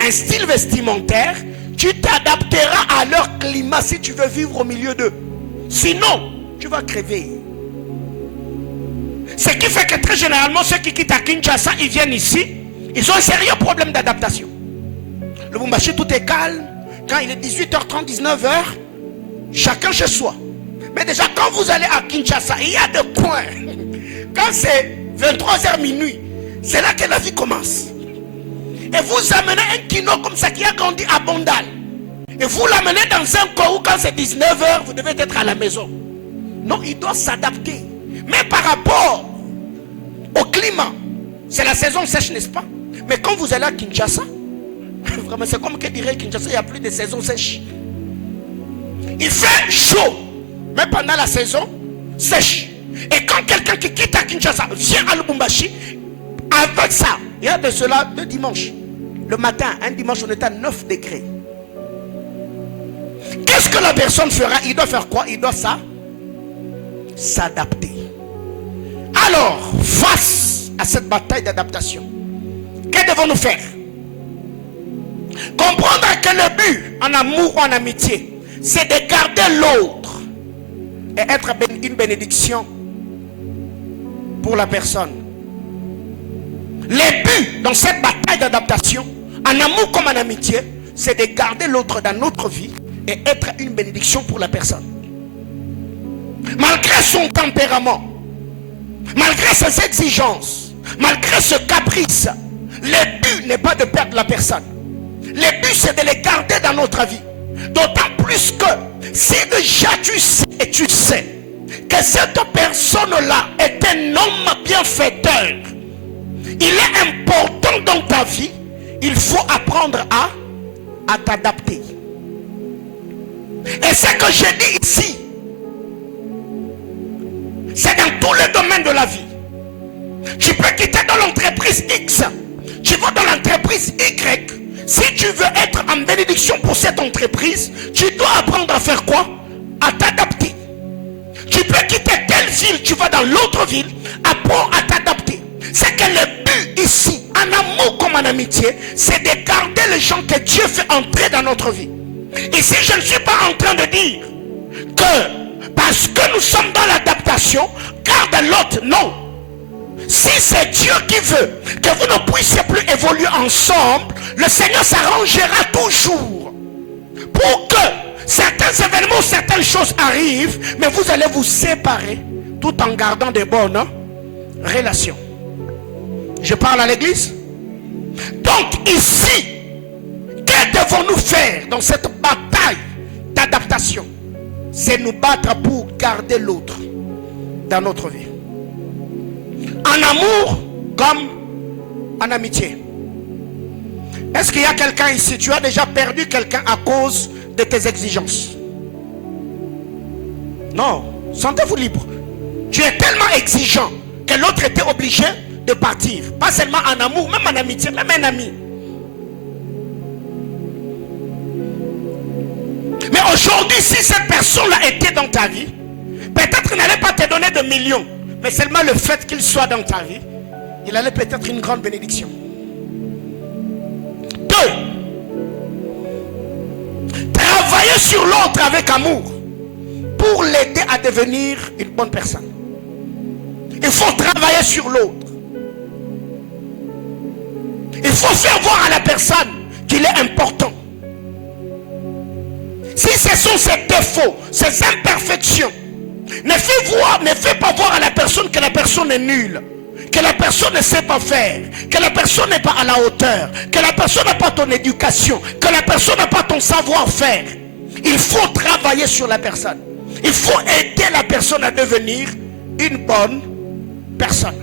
un style vestimentaire. Tu t'adapteras à leur climat si tu veux vivre au milieu d'eux. Sinon, tu vas crever. Ce qui fait que très généralement, ceux qui quittent à Kinshasa, ils viennent ici, ils ont un sérieux problème d'adaptation. Le Lubumbashi, tout est calme. Quand il est 18h30, 19h, chacun chez soi. Mais déjà, quand vous allez à Kinshasa, il y a des coins. Quand c'est 23h minuit, c'est là que la vie commence. Et vous amenez un kino comme ça qui a grandi à Bondal. Et vous l'amenez dans un coin où quand c'est 19h, vous devez être à la maison. Non, il doit s'adapter. Mais par rapport au climat, c'est la saison sèche, n'est-ce pas? Mais quand vous allez à Kinshasa, vraiment c'est comme que dirait Kinshasa, il n'y a plus de saison sèche. Il fait chaud, mais pendant la saison sèche. Et quand quelqu'un qui quitte à Kinshasa vient à Lubumbashi, avec ça, il y a de cela 2 dimanches. Le matin, un dimanche, on est à 9 degrés. Qu'est-ce que la personne fera? Il doit faire quoi? Il doit s'adapter. Alors, face à cette bataille d'adaptation, que devons-nous faire? Comprendre que le but, en amour ou en amitié, c'est de garder l'autre et être une bénédiction pour la personne. Le but dans cette bataille d'adaptation, en amour comme en amitié, c'est de garder l'autre dans notre vie et être une bénédiction pour la personne. Malgré son tempérament, malgré ses exigences, malgré ce caprice, le but n'est pas de perdre la personne. Le but c'est de les garder dans notre vie. D'autant plus que si déjà tu sais que cette personne-là est un homme bienfaiteur, il est important dans ta vie, il faut apprendre à t'adapter. Et ce que je dis ici, c'est dans tous les domaines de la vie. Tu peux quitter dans l'entreprise X, tu vas dans l'entreprise Y. Si tu veux être en bénédiction pour cette entreprise, tu dois apprendre à faire quoi? À t'adapter. Tu peux quitter telle ville, tu vas dans l'autre ville, apprends à t'adapter. C'est que le but ici, en amour comme en amitié, c'est de garder les gens que Dieu fait entrer dans notre vie. Ici, je ne suis pas en train de dire que parce que nous sommes dans l'adaptation, garde l'autre. Non. Si c'est Dieu qui veut que vous ne puissiez plus évoluer ensemble, le Seigneur s'arrangera toujours pour que certains événements, certaines choses arrivent, mais vous allez vous séparer tout en gardant de bonnes relations. Je parle à l'église. Donc ici, que devons-nous faire dans cette bataille d'adaptation? C'est nous battre pour garder l'autre dans notre vie. En amour comme en amitié. Est-ce qu'il y a quelqu'un ici? Tu as déjà perdu quelqu'un à cause de tes exigences? Non. Sentez-vous libre. Tu es tellement exigeant que l'autre était obligé de partir. Pas seulement en amour, même en amitié, même un ami. Mais aujourd'hui, si cette personne-là était dans ta vie, peut-être qu'il n'allait pas te donner de millions, mais seulement le fait qu'il soit dans ta vie, il allait peut-être une grande bénédiction. 2. Travailler sur l'autre avec amour pour l'aider à devenir une bonne personne. Il faut travailler sur l'autre. Il faut faire voir à la personne qu'il est important. Si ce sont ses défauts, ses imperfections, ne fais pas voir à la personne que la personne est nulle, que la personne ne sait pas faire, que la personne n'est pas à la hauteur, que la personne n'a pas ton éducation, que la personne n'a pas ton savoir-faire. Il faut travailler sur la personne. Il faut aider la personne à devenir une bonne personne.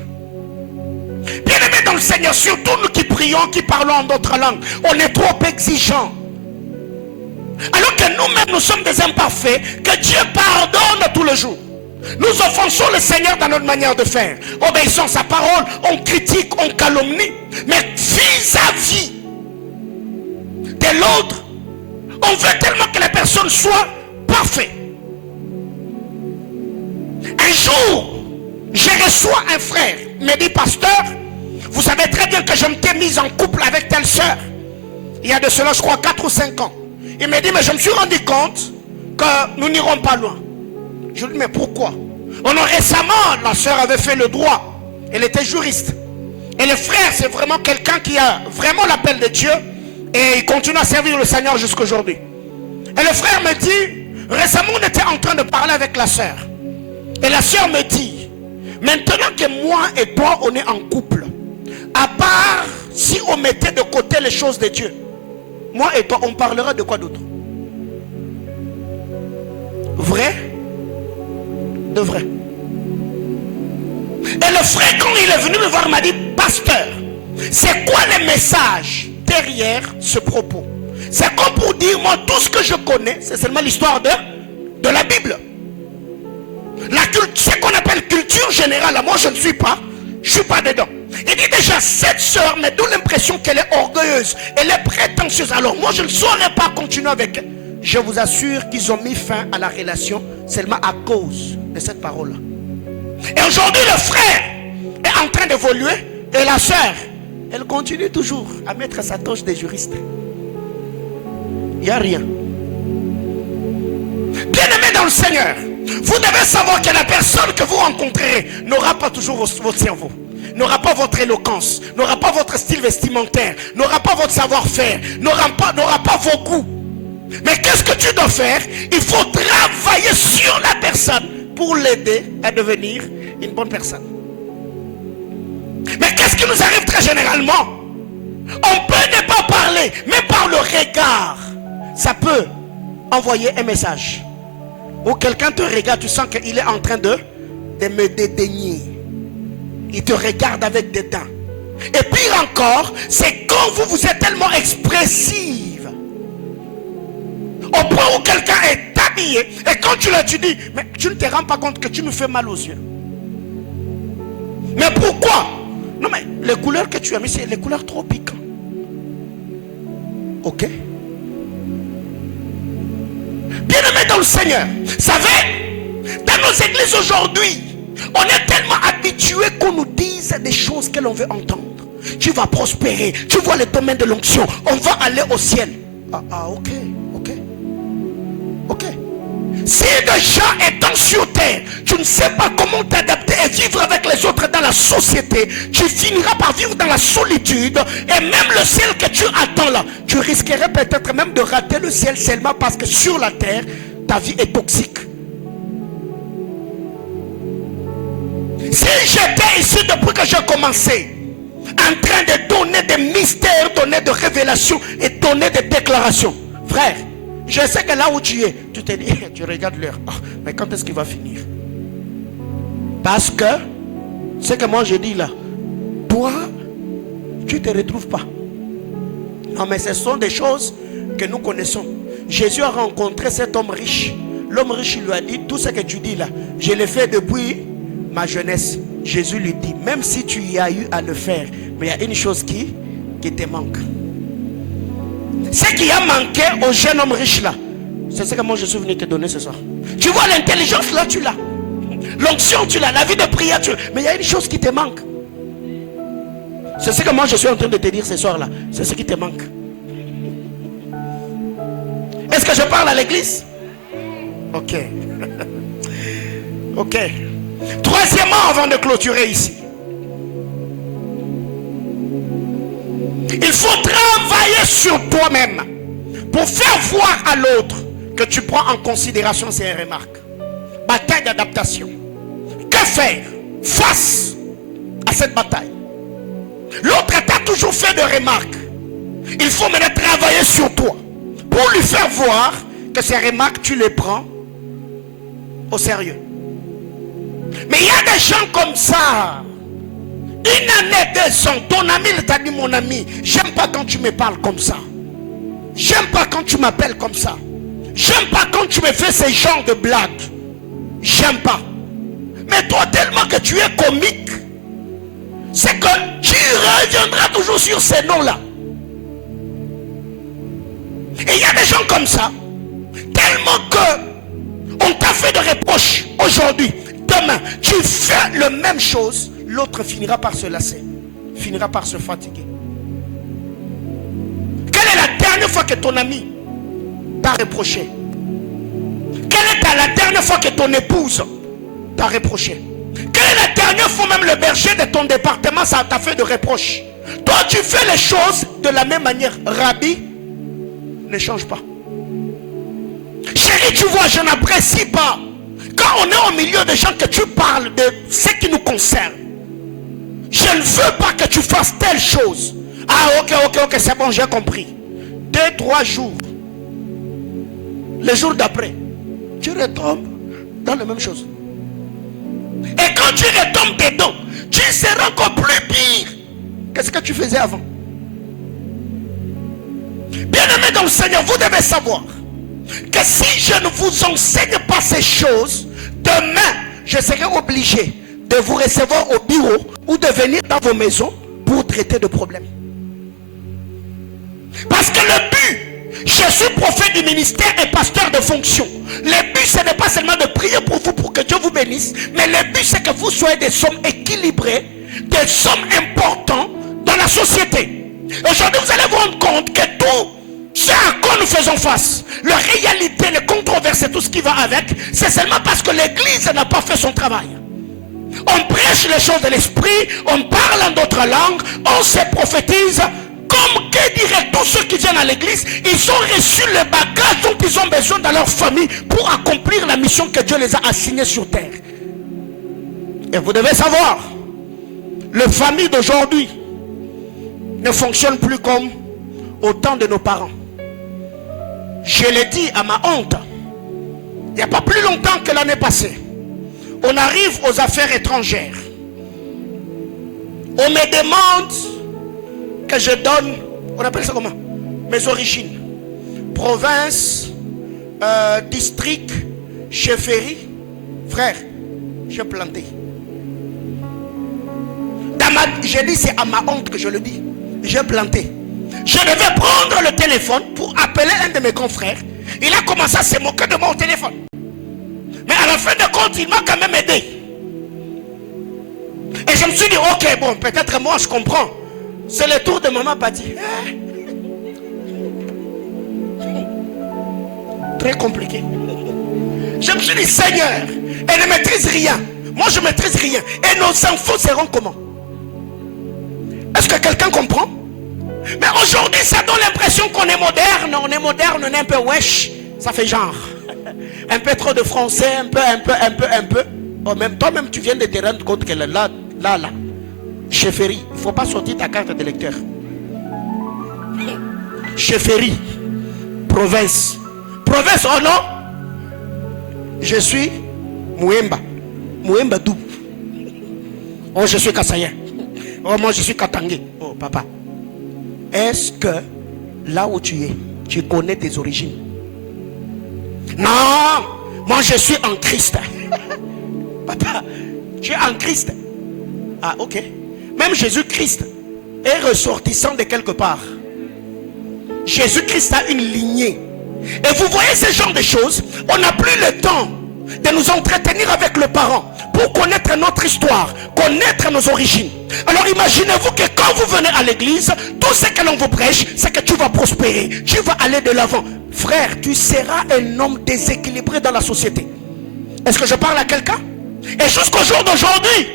Bien-aimés dans le Seigneur, surtout nous qui prions, qui parlons en d'autres langues, on est trop exigeants. Alors que nous-mêmes, nous sommes des imparfaits, que Dieu pardonne tous les jours. Nous offensons le Seigneur dans notre manière de faire. Obéissons à sa parole, on critique, on calomnie. Mais vis-à-vis de l'autre, on veut tellement que la personne soit parfaite. Un jour, je reçois un frère, il me dit, pasteur, vous savez très bien que je m'étais mise en couple avec telle soeur. Il y a de cela, je crois, 4 ou 5 ans. Il me dit, mais je me suis rendu compte que nous n'irons pas loin. Je lui dis, mais pourquoi? Récemment, la soeur avait fait le droit. Elle était juriste. Et le frère, c'est vraiment quelqu'un qui a vraiment l'appel de Dieu. Et il continue à servir le Seigneur jusqu'à aujourd'hui. Et le frère me dit, récemment, on était en train de parler avec la soeur. Et la soeur me dit, maintenant que moi et toi, on est en couple, à part si on mettait de côté les choses de Dieu, moi et toi, on parlera de quoi d'autre? Vrai? De vrai. Et le frère, quand il est venu me voir, m'a dit, pasteur, c'est quoi le message derrière ce propos? C'est comme pour dire, moi, tout ce que je connais, c'est seulement l'histoire de la Bible. Ce qu'on appelle culture générale, moi je ne suis pas dedans. Il dit déjà, cette soeur me donne l'impression qu'elle est orgueilleuse, elle est prétentieuse. Alors moi je ne saurais pas continuer avec elle. Je vous assure qu'ils ont mis fin à la relation seulement à cause de cette parole-là. Et aujourd'hui le frère est en train d'évoluer et la soeur, elle continue toujours à mettre sa toche de juriste. Il n'y a rien. Bien-aimés dans le Seigneur, vous devez savoir que la personne que vous rencontrerez n'aura pas toujours votre cerveau, n'aura pas votre éloquence, n'aura pas votre style vestimentaire, n'aura pas votre savoir-faire, n'aura pas vos goûts. Mais qu'est-ce que tu dois faire? Il faut travailler sur la personne pour l'aider à devenir une bonne personne. Mais qu'est-ce qui nous arrive très généralement? On peut ne pas parler, mais par le regard, ça peut envoyer un message. Ou quelqu'un te regarde, tu sens qu'il est en train de me dédaigner. Il te regarde avec dédain. Et pire encore, c'est quand vous êtes tellement expressive, au point où quelqu'un est habillé, et quand tu le dis, mais tu ne te rends pas compte que tu me fais mal aux yeux. Mais pourquoi? Non mais les couleurs que tu as mis, c'est les couleurs trop piquantes. Ok? Bien-aimés dans le Seigneur, vous savez, dans nos églises aujourd'hui, on est tellement habitué qu'on nous dise des choses que l'on veut entendre. Tu vas prospérer, tu vois le domaine de l'onction, on va aller au ciel. Ok. Si déjà étant sur terre, tu ne sais pas comment t'adapter et vivre avec les autres dans la société, tu finiras par vivre dans la solitude, et même le ciel que tu attends là, tu risquerais peut-être même de rater le ciel seulement parce que sur la terre, ta vie est toxique. Si j'étais ici depuis que j'ai commencé, en train de donner des mystères, donner des révélations et donner des déclarations, frère, je sais que là où tu es, tu te dis, tu regardes l'heure, mais quand est-ce qu'il va finir? Parce que, ce que moi je dis là, toi, tu ne te retrouves pas. Non mais ce sont des choses que nous connaissons. Jésus a rencontré cet homme riche. L'homme riche lui a dit, tout ce que tu dis là, je l'ai fait depuis ma jeunesse. Jésus lui dit, même si tu y as eu à le faire, mais il y a une chose qui te manque. Ce qui a manqué au jeune homme riche là, c'est ce que moi je suis venu te donner ce soir. Tu vois l'intelligence là, tu l'as. L'onction tu l'as, la vie de prière tu l'as. Mais il y a une chose qui te manque. C'est ce que moi je suis en train de te dire ce soir là. C'est ce qui te manque. Est-ce que je parle à l'église? Ok. Ok. Troisièmement, avant de clôturer ici, il faut travailler sur toi-même pour faire voir à l'autre que tu prends en considération ses remarques. Bataille d'adaptation. Que faire face à cette bataille? L'autre t'a toujours fait des remarques. Il faut maintenant travailler sur toi pour lui faire voir que ces remarques, tu les prends au sérieux. Mais il y a des gens comme ça. Une année, 2 ans, ton ami t'a dit, mon ami, j'aime pas quand tu me parles comme ça. J'aime pas quand tu m'appelles comme ça. J'aime pas quand tu me fais ce genre de blagues. J'aime pas. Mais toi, tellement que tu es comique, c'est que tu reviendras toujours sur ces noms-là. Et il y a des gens comme ça, tellement que on t'a fait de reproches aujourd'hui. Demain, tu fais la même chose, l'autre finira par se lasser, finira par se fatiguer. Quelle est la dernière fois que ton ami t'a reproché? Quelle est la dernière fois que ton épouse t'a reproché? Quelle est la dernière fois même le berger de ton département ça t'a fait de reproches? Toi tu fais les choses de la même manière. Rabbi, ne change pas. Chérie, tu vois, je n'apprécie pas quand on est au milieu des gens que tu parles de ce qui nous concerne. Je ne veux pas que tu fasses telle chose. Ah ok, c'est bon, j'ai compris. 2-3 jours, le jour d'après, tu retombes dans la même chose. Et quand tu retombes dedans, tu seras encore plus pire que ce que tu faisais avant. Bien-aimés dans le Seigneur, vous devez savoir que si je ne vous enseigne pas ces choses, demain, je serai obligé de vous recevoir au bureau ou de venir dans vos maisons pour traiter de problèmes. Parce que le but, je suis prophète du ministère et pasteur de fonction. Le but, ce n'est pas seulement de prier pour vous, pour que Dieu vous bénisse, mais le but, c'est que vous soyez des hommes équilibrés, des hommes importants dans la société. Aujourd'hui, vous allez vous rendre compte que tout ce à quoi nous faisons face, la réalité, les controverses et tout ce qui va avec, c'est seulement parce que l'église n'a pas fait son travail. On prêche les choses de l'esprit, on parle en d'autres langues, on se prophétise. Comme que diraient tous ceux qui viennent à l'église, ils ont reçu le bagage dont ils ont besoin dans leur famille pour accomplir la mission que Dieu les a assignée sur terre. Et vous devez savoir, les familles d'aujourd'hui ne fonctionnent plus comme au temps de nos parents. Je l'ai dit à ma honte, il n'y a pas plus longtemps que l'année passée, on arrive aux affaires étrangères. On me demande que je donne, on appelle ça comment? Mes origines. Province, district, chefferie. Frère, j'ai planté. J'ai dit, c'est à ma honte que je le dis. J'ai planté. Je devais prendre le téléphone pour appeler un de mes confrères. Il a commencé à se moquer de moi au téléphone. Mais à la fin de compte, il m'a quand même aidé. Et je me suis dit, ok, bon, peut-être moi je comprends. C'est le tour de maman Badi. Très compliqué. Je me suis dit, Seigneur, elle ne maîtrise rien. Moi je ne maîtrise rien. Et nos enfants seront comment? Est-ce que quelqu'un comprend? Mais aujourd'hui, ça donne l'impression qu'on est moderne. On est moderne, on est un peu wesh. Ça fait genre. Un peu trop de français, un peu. Oh, même toi-même, tu viens de te rendre compte que là. Chefferie. Il ne faut pas sortir ta carte d'électeur. Chefferie. Province. Province, oh non. Je suis Mouemba. Mouemba Dou. Oh, je suis Kassayen. Oh, moi je suis Katangé. Oh, papa. Est-ce que là où tu es, tu connais tes origines? Non, moi je suis en Christ. Papa, tu es en Christ. Ah, ok. Même Jésus-Christ est ressortissant de quelque part. Jésus-Christ a une lignée. Et vous voyez ce genre de choses, on n'a plus le temps de nous entretenir avec le parent pour connaître notre histoire, connaître nos origines. Alors imaginez-vous que quand vous venez à l'église, tout ce que l'on vous prêche, c'est que tu vas prospérer, tu vas aller de l'avant. Frère, tu seras un homme déséquilibré dans la société. Est-ce que je parle à quelqu'un? Et jusqu'au jour d'aujourd'hui,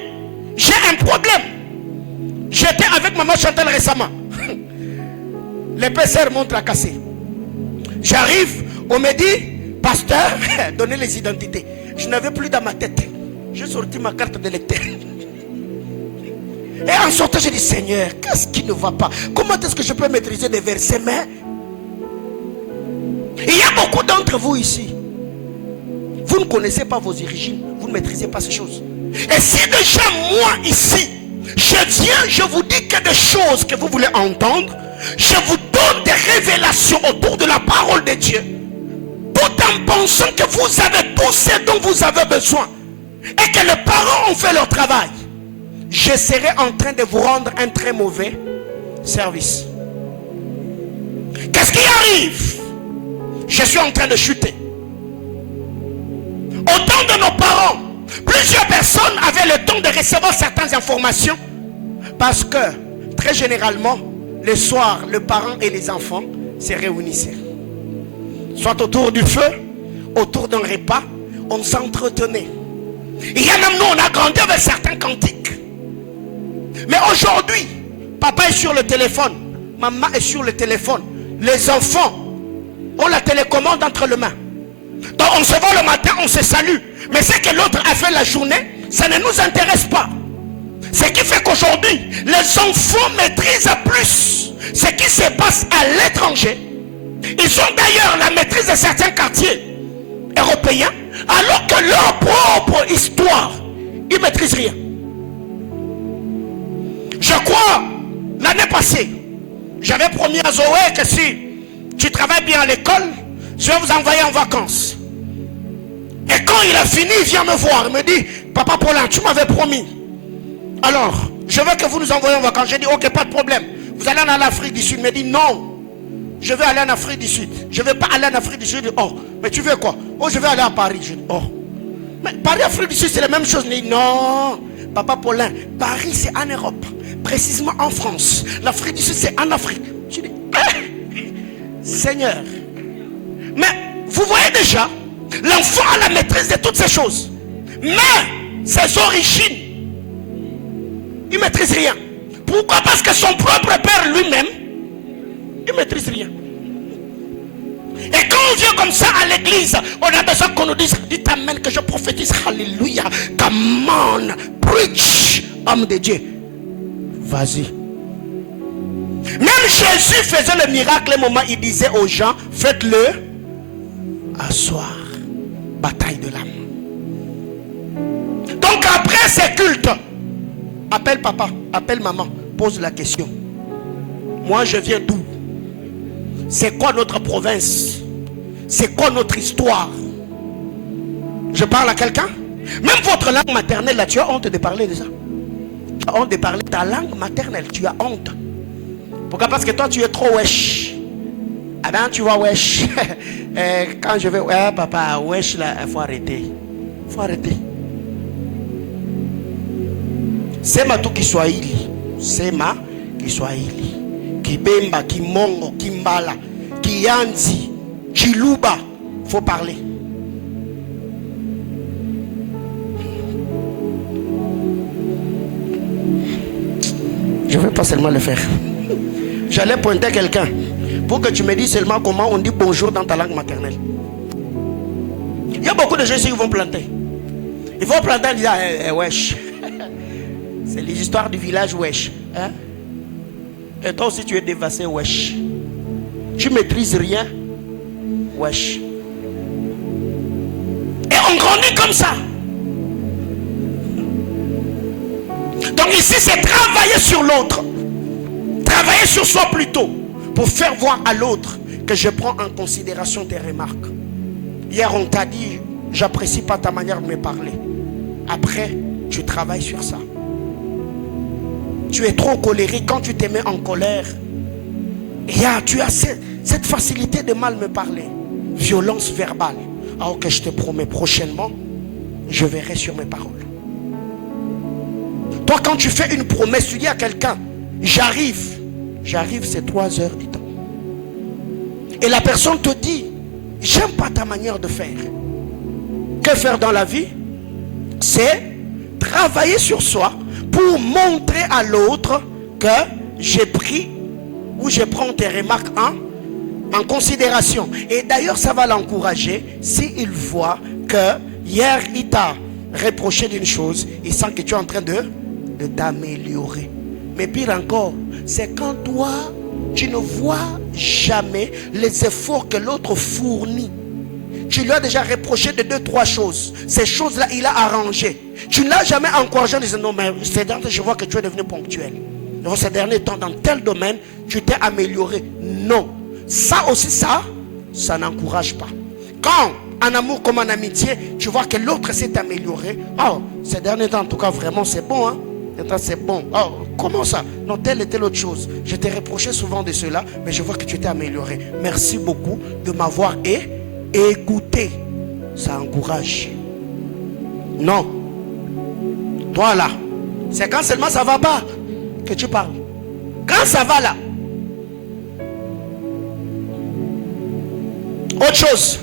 j'ai un problème. J'étais avec maman Chantal récemment. L'épaisseur montre à casser. J'arrive, on me dit, pasteur, donnez les identités. Je n'avais plus dans ma tête. J'ai sorti ma carte d'électeur. Et en sortant, j'ai dit, Seigneur, qu'est-ce qui ne va pas? Comment est-ce que je peux maîtriser des versets? Mais il y a beaucoup d'entre vous ici. Vous ne connaissez pas vos origines. Vous ne maîtrisez pas ces choses. Et si déjà moi ici, je viens, je vous dis que des choses que vous voulez entendre, je vous donne des révélations autour de la parole de Dieu, tout en pensant que vous avez tout ce dont vous avez besoin et que les parents ont fait leur travail, je serai en train de vous rendre un très mauvais service. Qu'est-ce qui arrive? Je suis en train de chuter. Au temps de nos parents, plusieurs personnes avaient le temps de recevoir certaines informations parce que très généralement le soir, le parent et les enfants se réunissaient. Soit autour du feu, autour d'un repas, on s'entretenait. Il y a même nous, on a grandi avec certains cantiques. Mais aujourd'hui, papa est sur le téléphone, maman est sur le téléphone. Les enfants ont la télécommande entre les mains. Donc on se voit le matin, on se salue. Mais ce que l'autre a fait la journée, ça ne nous intéresse pas. Ce qui fait qu'aujourd'hui, les enfants maîtrisent plus ce qui se passe à l'étranger. Ils ont d'ailleurs la maîtrise de certains quartiers européens, alors que leur propre histoire, ils ne maîtrisent rien. Je crois, l'année passée, j'avais promis à Zoé que si tu travailles bien à l'école, je vais vous envoyer en vacances. Et quand il a fini, il vient me voir. Il me dit, papa Paulin, tu m'avais promis. Alors, je veux que vous nous envoyiez en vacances. J'ai dit, ok, pas de problème. Vous allez en Afrique du Sud. Il me dit, non. Je vais aller en Afrique du Sud. Je ne vais pas aller en Afrique du Sud. Oh, mais tu veux quoi? Oh, je vais aller à Paris. Je dis, oh. Mais Paris, Afrique du Sud, c'est la même chose. Il dit, non. Papa Paulin, Paris, c'est en Europe. Précisément en France. L'Afrique du Sud, c'est en Afrique. Je dis, Seigneur. Mais, vous voyez déjà, l'enfant a la maîtrise de toutes ces choses. Mais, ses origines, il ne maîtrise rien. Pourquoi? Parce que son propre père lui-même, il ne maîtrise rien. Et quand on vient comme ça à l'église, on a besoin qu'on nous dise, dites amen, que je prophétise, alléluia, come on, preach, homme de Dieu. Vas-y. Même Jésus faisait le miracle, le moment il disait aux gens, faites-le asseoir. Bataille de l'âme. Donc après ces cultes, appelle papa, appelle maman, pose la question. Moi je viens d'où? C'est quoi notre province? C'est quoi notre histoire? Je parle à quelqu'un? Même votre langue maternelle, là, tu as honte de parler de ça. Tu as honte de parler de ta langue maternelle. Tu as honte. Pourquoi? Parce que toi, tu es trop wesh. Ah ben, tu vois, wesh. Quand je vais, ouais, papa, wesh, là, il faut arrêter. Il faut arrêter. Sema tu Kiswahili. Sema Kiswahili. Kibemba, Kimongo, Kimbala, Kianzi, Chiluba. Il faut parler. Je ne vais pas seulement le faire. J'allais pointer quelqu'un pour que tu me dises seulement comment on dit bonjour dans ta langue maternelle. Il y a beaucoup de gens ici qui vont planter. Ils vont planter en disant wesh. C'est les histoires du village wesh. Hein? Et toi aussi tu es dévasté wesh. Tu maîtrises rien wesh. Et on grandit comme ça. Donc ici c'est travailler sur l'autre. Travailler sur soi plutôt. Pour faire voir à l'autre que je prends en considération tes remarques. Hier on t'a dit, j'apprécie pas ta manière de me parler. Après, tu travailles sur ça. Tu es trop colérique. Quand tu te mets en colère, tu as cette facilité de mal me parler. Violence verbale. Alors que je te promets prochainement, je verrai sur mes paroles. Toi, quand tu fais une promesse, tu dis à quelqu'un, j'arrive, c'est 3 heures du temps. Et la personne te dit, j'aime pas ta manière de faire. Que faire dans la vie? C'est travailler sur soi pour montrer à l'autre que j'ai pris ou je prends tes remarques en considération. Et d'ailleurs, ça va l'encourager s'il voit que hier, il t'a reproché d'une chose, il sent que tu es en train de t'améliorer. Mais pire encore, c'est quand toi, tu ne vois jamais les efforts que l'autre fournit. Tu lui as déjà reproché de 2-3 choses. Ces choses-là, il a arrangé. Tu ne l'as jamais encouragé en disant non, mais ces derniers temps, je vois que tu es devenu ponctuel. Dans ces derniers temps, dans tel domaine, tu t'es amélioré. Non. Ça aussi, ça n'encourage pas. Quand, en amour comme en amitié, tu vois que l'autre s'est amélioré. Oh, ces derniers temps, en tout cas, vraiment, c'est bon, hein. C'est bon. Oh, comment ça? Non, telle et telle autre chose. Je t'ai reproché souvent de cela, mais je vois que tu t'es amélioré. Merci beaucoup de m'avoir écouté. Ça encourage. Non. Toi là, c'est quand seulement ça va pas que tu parles. Quand ça va là. Autre chose.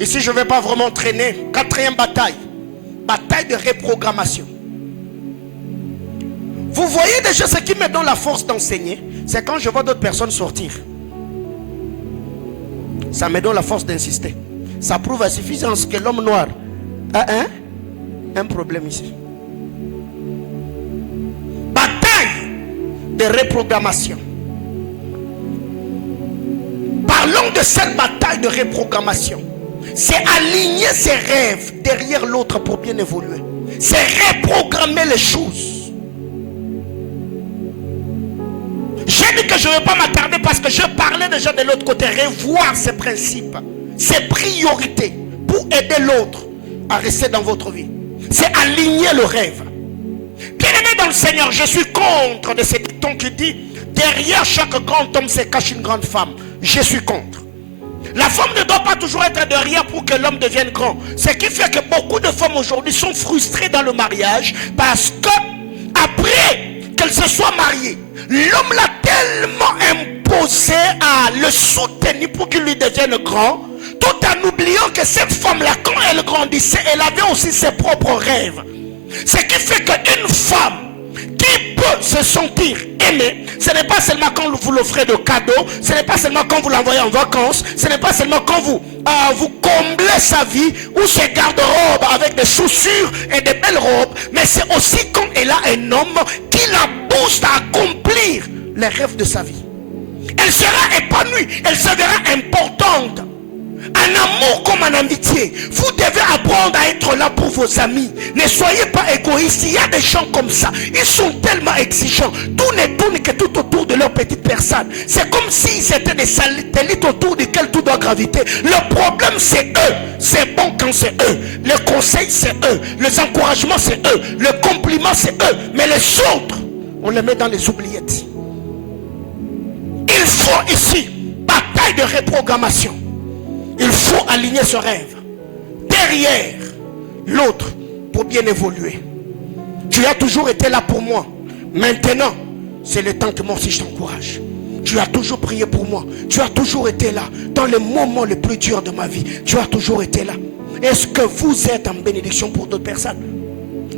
Ici, je ne vais pas vraiment traîner. 4e bataille. Bataille de reprogrammation. Vous voyez déjà ce qui me donne la force d'enseigner, c'est quand je vois d'autres personnes sortir. Ça me donne la force d'insister. Ça prouve à suffisance que l'homme noir a un problème ici. Bataille de reprogrammation. Parlons de cette bataille de reprogrammation. C'est aligner ses rêves derrière l'autre pour bien évoluer. C'est reprogrammer les choses. J'ai dit que je ne vais pas m'attarder parce que je parlais déjà de l'autre côté. Revoir ses principes, ses priorités pour aider l'autre à rester dans votre vie. C'est aligner le rêve. Bien aimé dans le Seigneur, je suis contre de ces dictons qui dit derrière chaque grand homme se cache une grande femme. Je suis contre. La femme ne doit pas toujours être derrière pour que l'homme devienne grand. Ce qui fait que beaucoup de femmes aujourd'hui sont frustrées dans le mariage parce que après qu'elles se soient mariées, l'homme l'a tellement imposé à le soutenir pour qu'il lui devienne grand, tout en oubliant que cette femme-là, quand elle grandissait, elle avait aussi ses propres rêves. Ce qui fait qu'une femme qui peut se sentir aimée, ce n'est pas seulement quand vous l'offrez de cadeaux, ce n'est pas seulement quand vous l'envoyez en vacances, ce n'est pas seulement quand vous comblez sa vie ou ses garde-robes avec des chaussures et des belles robes, mais c'est aussi quand elle a un homme qui la pousse à accomplir les rêves de sa vie. Elle sera épanouie, elle se verra importante. En amour comme en amitié, vous devez apprendre à être là pour vos amis. Ne soyez pas égoïstes. Il y a des gens comme ça. Ils sont tellement exigeants. Tout ne tourne que tout autour de leur petite personne. C'est comme s'ils étaient des satellites autour desquels tout doit graviter. Le problème, c'est eux. C'est bon quand c'est eux. Le conseil, c'est eux. Les encouragements, c'est eux. Le compliment, c'est eux. Mais les autres, on les met dans les oubliettes. Il faut ici, bataille de reprogrammation. Il faut aligner ce rêve derrière l'autre pour bien évoluer. Tu as toujours été là pour moi. Maintenant, c'est le temps que moi aussi je t'encourage. Tu as toujours prié pour moi. Tu as toujours été là. Dans les moments les plus durs de ma vie, tu as toujours été là. Est-ce que vous êtes en bénédiction pour d'autres personnes?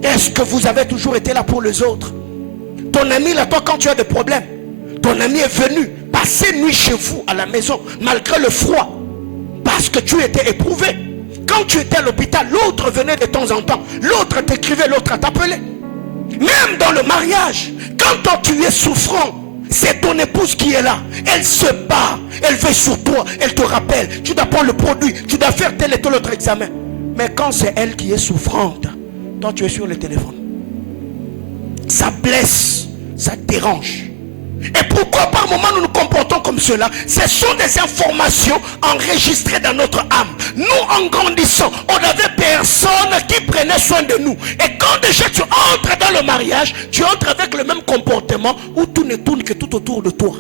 Est-ce que vous avez toujours été là pour les autres? Ton ami là, toi, quand tu as des problèmes, ton ami est venu passer nuit chez vous à la maison, malgré le froid. Parce que tu étais éprouvé. Quand tu étais à l'hôpital, l'autre venait de temps en temps. L'autre t'écrivait, l'autre t'appelait. Même dans le mariage, quand toi tu es souffrant, c'est ton épouse qui est là. Elle se bat, elle veille sur toi, elle te rappelle. Tu dois prendre le produit, tu dois faire tel et tel autre examen. Mais quand c'est elle qui est souffrante, toi tu es sur le téléphone. Ça blesse, ça dérange. Et pourquoi par moment nous nous comportons comme cela? Ce sont des informations enregistrées dans notre âme. Nous, en grandissant, on n'avait personne qui prenait soin de nous. Et quand déjà tu entres dans le mariage, tu entres avec le même comportement où tout ne tourne que tout autour de toi.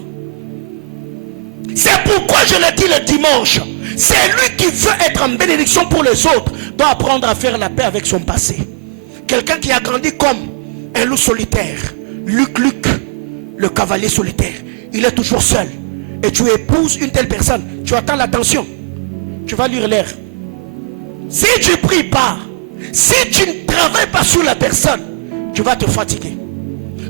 C'est pourquoi je l'ai dit le dimanche. C'est lui qui veut être en bénédiction pour les autres, doit apprendre à faire la paix avec son passé. Quelqu'un qui a grandi comme un loup solitaire, Luc, le cavalier solitaire, il est toujours seul. Et tu épouses une telle personne, tu attends l'attention, tu vas lui l'air. Si tu ne pries pas, si tu ne travailles pas sur la personne, tu vas te fatiguer.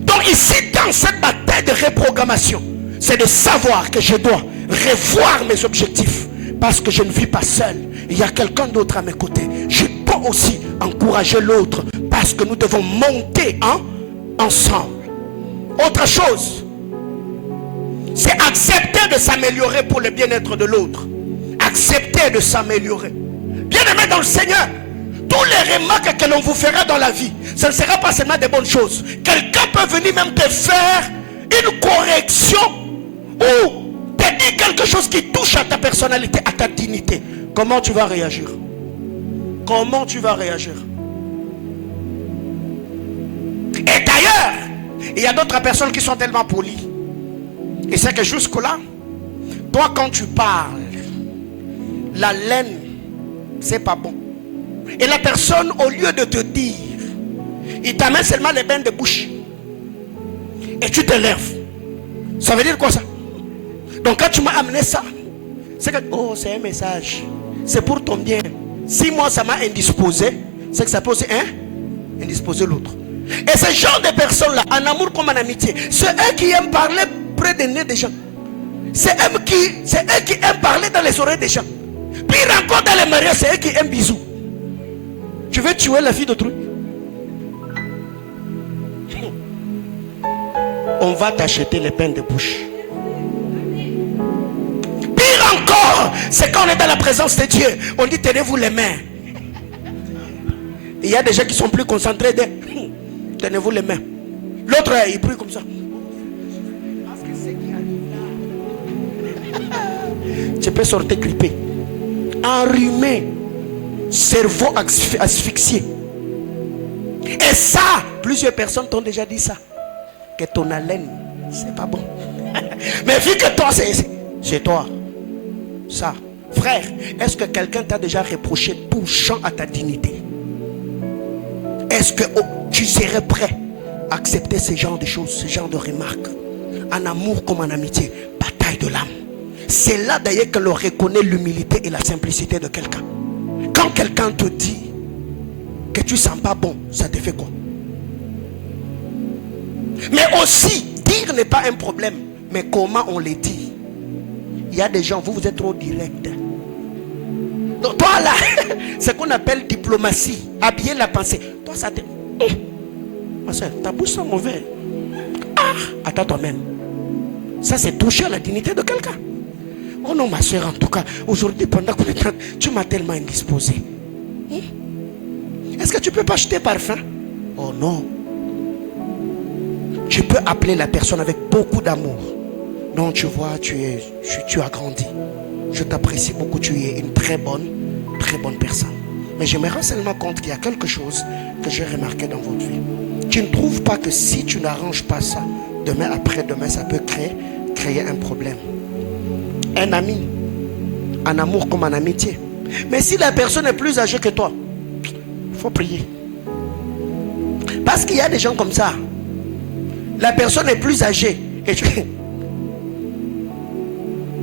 Donc ici, dans cette bataille de reprogrammation, c'est de savoir que je dois revoir mes objectifs. Parce que je ne vis pas seul. Il y a quelqu'un d'autre à mes côtés. Je peux aussi encourager l'autre. Parce que nous devons monter ensemble. Autre chose, c'est accepter de s'améliorer pour le bien-être de l'autre. Accepter de s'améliorer. Bien-aimé dans le Seigneur, tous les remarques que l'on vous fera dans la vie, ce ne sera pas seulement des bonnes choses. Quelqu'un peut venir même te faire une correction ou te dire quelque chose qui touche à ta personnalité, à ta dignité. Comment tu vas réagir? Comment tu vas réagir? Et d'ailleurs, il y a d'autres personnes qui sont tellement polies. Et c'est que jusque-là, toi quand tu parles, la laine, c'est pas bon. Et la personne, au lieu de te dire, il t'amène seulement les bains de bouche. Et tu te lèves. Ça veut dire quoi ça? Donc quand tu m'as amené ça, c'est que, oh, c'est un message. C'est pour ton bien. Si moi ça m'a indisposé, c'est que ça peut aussi indisposer l'autre. Et ce genre de personnes-là, en amour comme en amitié, c'est eux qui aiment parler près des nez des gens. C'est eux qui aiment parler dans les oreilles des gens. Pire encore dans les mariages, c'est eux qui aiment bisous. Tu veux tuer la fille d'autrui? On va t'acheter les pains de bouche. Pire encore, c'est quand on est dans la présence de Dieu. On dit tenez-vous les mains. Il y a des gens qui sont plus concentrés. Tenez-vous les mains. L'autre, il prie comme ça. Parce que c'est qui arrive là. Tu peux sortir grippé. Enrhumé. Cerveau asphyxié. Et ça, plusieurs personnes t'ont déjà dit ça. Que ton haleine, c'est pas bon. Mais vu que toi, c'est toi. Ça. Frère, est-ce que quelqu'un t'a déjà reproché touchant à ta dignité? Est-ce que tu serais prêt à accepter ce genre de choses, ce genre de remarques? En amour comme en amitié, bataille de l'âme. C'est là d'ailleurs que l'on reconnaît l'humilité et la simplicité de quelqu'un. Quand quelqu'un te dit que tu ne sens pas bon, ça te fait quoi? Mais aussi, dire n'est pas un problème. Mais comment on le dit? Il y a des gens, vous êtes trop direct. Donc toi là, c'est ce qu'on appelle diplomatie. Habiller la pensée. Toi ça te... Ma soeur, ta bouche sent mauvais. Ah, attends toi-même. Ça c'est toucher à la dignité de quelqu'un. Oh non, ma soeur, en tout cas, aujourd'hui, pendant qu'on est en... tu m'as tellement indisposé. Est-ce que tu peux pas acheter parfum? Oh non. Tu peux appeler la personne avec beaucoup d'amour. Non, tu vois, tu as grandi. Je t'apprécie beaucoup, tu es une très bonne personne. Mais je me rends seulement compte qu'il y a quelque chose que j'ai remarqué dans votre vie. Tu ne trouves pas que si tu n'arranges pas ça, demain après-demain, ça peut créer un problème. Un ami, en amour comme en amitié. Mais si la personne est plus âgée que toi, il faut prier. Parce qu'il y a des gens comme ça. La personne est plus âgée. Et tu...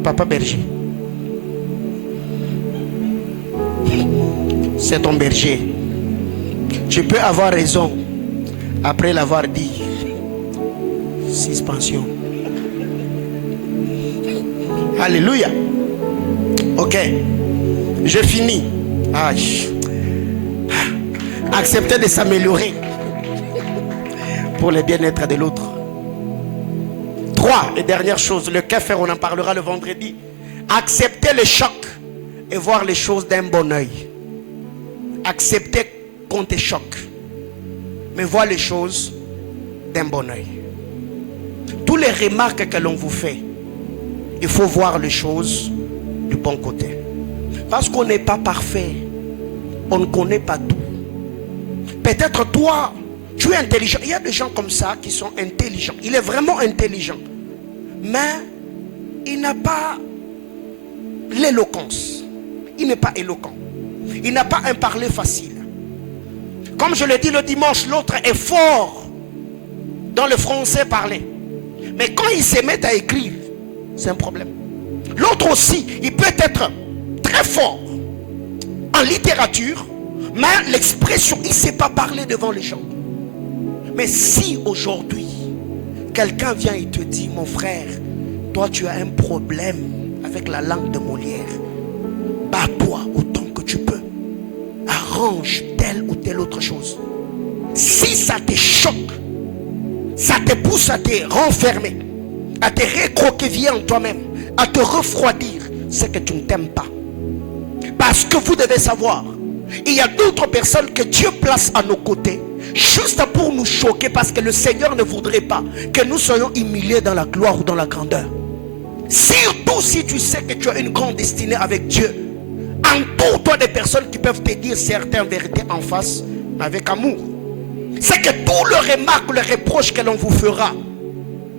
Papa berger. C'est ton berger. Tu peux avoir raison après l'avoir dit. Suspension. Alléluia. Ok. Je finis. Accepter de s'améliorer pour le bien-être de l'autre. 3, et dernière chose, le café, on en parlera le vendredi. Accepter le choc et voir les choses d'un bon oeil. Accepter qu'on te choque, mais voir les choses d'un bon oeil. Tous les remarques que l'on vous fait, il faut voir les choses du bon côté. Parce qu'on n'est pas parfait. On ne connaît pas tout. Peut-être toi, tu es intelligent. Il y a des gens comme ça qui sont intelligents. Il est vraiment intelligent. Mais il n'a pas l'éloquence. Il n'est pas éloquent. Il n'a pas un parler facile. Comme je l'ai dit le dimanche, l'autre est fort dans le français parlé. Mais quand il se met à écrire, c'est un problème. L'autre aussi, il peut être très fort en littérature, mais l'expression, il ne sait pas parler devant les gens. Mais si aujourd'hui, quelqu'un vient et te dit, mon frère, toi tu as un problème avec la langue de Molière, bats-toi autant que tu peux. Arrange telle ou telle autre chose. Si ça te choque, ça te pousse à te renfermer, à te recroqueviller en toi-même, à te refroidir, c'est que tu ne t'aimes pas. Parce que vous devez savoir, il y a d'autres personnes que Dieu place à nos côtés, juste pour nous choquer, parce que le Seigneur ne voudrait pas que nous soyons humiliés dans la gloire ou dans la grandeur. Surtout si tu sais que tu as une grande destinée avec Dieu, entoure-toi des personnes qui peuvent te dire certaines vérités en face, avec amour. C'est que tout le remarque, le reproche que l'on vous fera,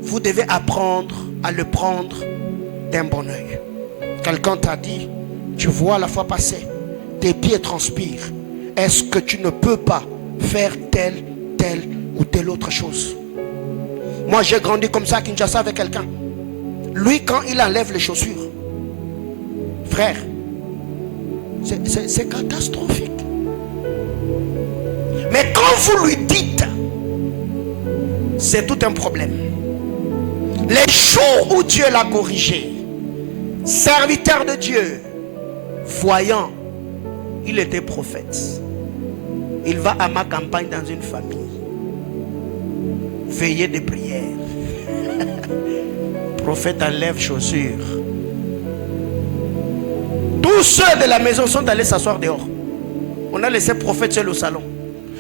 vous devez apprendre à le prendre d'un bon oeil. Quelqu'un t'a dit, tu vois la fois passée, tes pieds transpirent. Est-ce que tu ne peux pas faire telle ou telle autre chose? Moi j'ai grandi comme ça à Kinshasa avec quelqu'un. Lui quand il enlève les chaussures, frère, c'est catastrophique. Mais quand vous lui dites, c'est tout un problème. Les jours où Dieu l'a corrigé, serviteur de Dieu, voyant, il était prophète. Il va à ma campagne dans une famille. Veillée de prière. Prophète enlève chaussures. Tous ceux de la maison sont allés s'asseoir dehors. On a laissé le prophète seul au salon.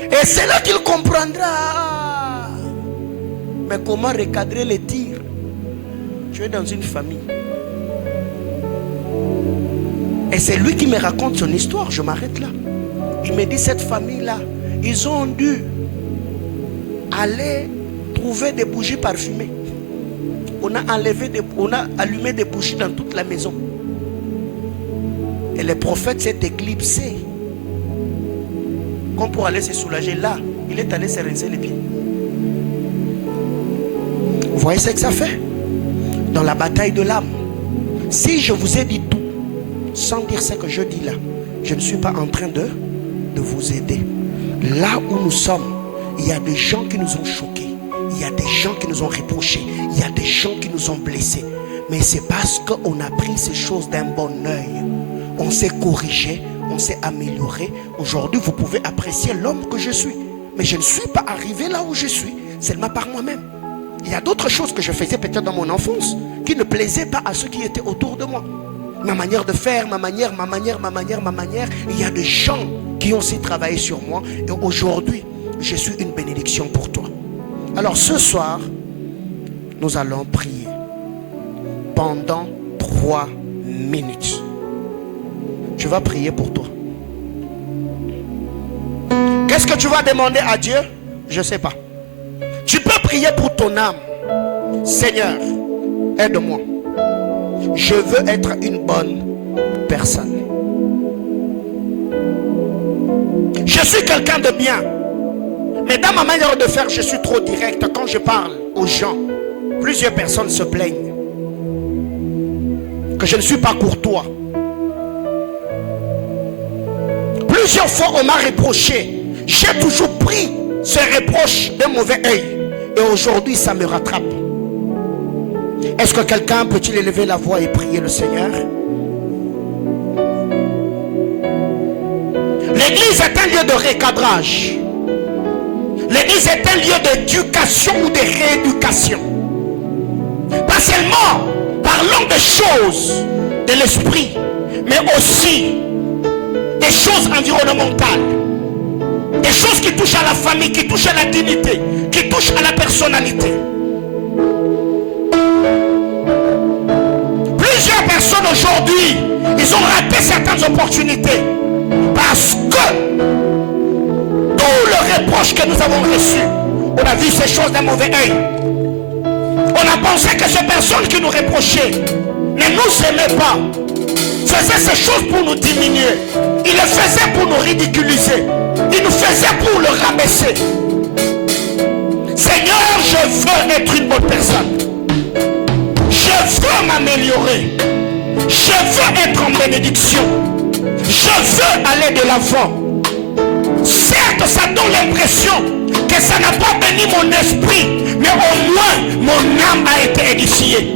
Et c'est là qu'il comprendra. Mais comment recadrer les tirs? Tu es dans une famille. Et c'est lui qui me raconte son histoire. Je m'arrête là. Il me dit, cette famille-là, ils ont dû aller trouver des bougies parfumées. On a allumé des bougies dans toute la maison. Et le prophète s'est éclipsé. Comme pour aller se soulager là, il est allé se rincer les pieds. Vous voyez ce que ça fait? Dans la bataille de l'âme. Si je vous ai dit tout, sans dire ce que je dis là, je ne suis pas en train de vous aider. Là où nous sommes, il y a des gens qui nous ont choqués. Il y a des gens qui nous ont reprochés. Il y a des gens qui nous ont blessés. Mais c'est parce qu'on a pris ces choses d'un bon oeil. On s'est corrigé, on s'est amélioré. Aujourd'hui, vous pouvez apprécier l'homme que je suis. Mais je ne suis pas arrivé là où je suis, seulement par moi-même. Il y a d'autres choses que je faisais peut-être dans mon enfance qui ne plaisaient pas à ceux qui étaient autour de moi. ma manière de faire, ma manière. Il y a des gens qui ont aussi travaillé sur moi. Et aujourd'hui, je suis une bénédiction pour toi. Alors ce soir, nous allons prier pendant 3 minutes. Tu vas prier pour toi. Qu'est-ce que tu vas demander à Dieu? Je ne sais pas. Tu peux prier pour ton âme. Seigneur, aide-moi. Je veux être une bonne personne. Je suis quelqu'un de bien. Mais dans ma manière de faire, je suis trop direct. Quand je parle aux gens, plusieurs personnes se plaignent que je ne suis pas courtois. Plusieurs fois, on m'a reproché. J'ai toujours pris ce reproche d'un mauvais œil. Et aujourd'hui, ça me rattrape. Est-ce que quelqu'un peut-il élever la voix et prier le Seigneur? L'église est un lieu de recadrage. L'église est un lieu d'éducation ou de rééducation. Pas seulement parlons des choses de l'esprit, mais aussi des choses environnementales. Des choses qui touchent à la famille, qui touchent à la dignité, qui touchent à la personnalité. Plusieurs personnes aujourd'hui, ils ont raté certaines opportunités parce que tout le reproche que nous avons reçu, on a vu ces choses d'un mauvais œil. On a pensé que ces personnes qui nous reprochaient ne nous aimaient pas, faisaient ces choses pour nous diminuer. Ils le faisaient pour nous ridiculiser. Ils nous faisaient pour le rabaisser. Seigneur, je veux être une bonne personne. Je veux m'améliorer. Je veux être en bénédiction. Je veux aller de l'avant. Certes, ça donne l'impression que ça n'a pas béni mon esprit, mais au moins mon âme a été édifiée.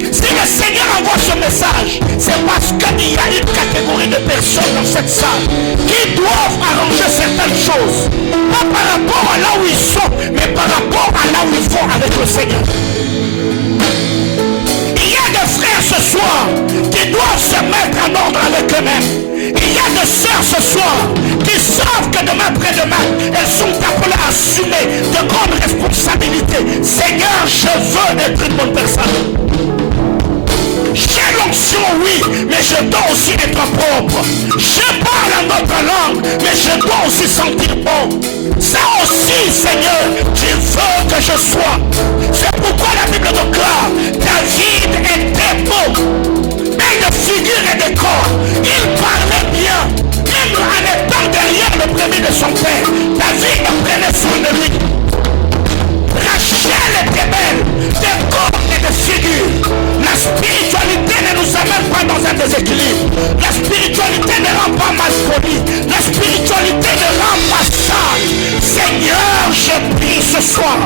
Si le Seigneur envoie ce message, c'est parce qu'il y a une catégorie de personnes dans cette salle qui doivent arranger certaines choses. Pas par rapport à là où ils sont, mais par rapport à là où ils vont avec le Seigneur. Il y a des frères ce soir qui doivent se mettre en ordre avec eux-mêmes. Il y a des sœurs ce soir qui savent que demain, après-demain, elles sont appelées à assumer de grandes responsabilités. Seigneur, je veux être une bonne personne. J'ai l'onction, oui, mais je dois aussi être propre. Je parle en notre langue, mais je dois aussi sentir bon. Ça aussi, Seigneur, tu veux que je sois. C'est pourquoi la Bible déclare, David était beau, mais de figure et de corps. Il parlait bien, même en étant derrière le premier de son père. David prenait soin de lui. Rachel était belle, de corps et de figure. La spiritualité ne nous amène pas dans un déséquilibre. La spiritualité ne rend pas mal poli. La spiritualité ne rend pas sale. Seigneur, je prie ce soir.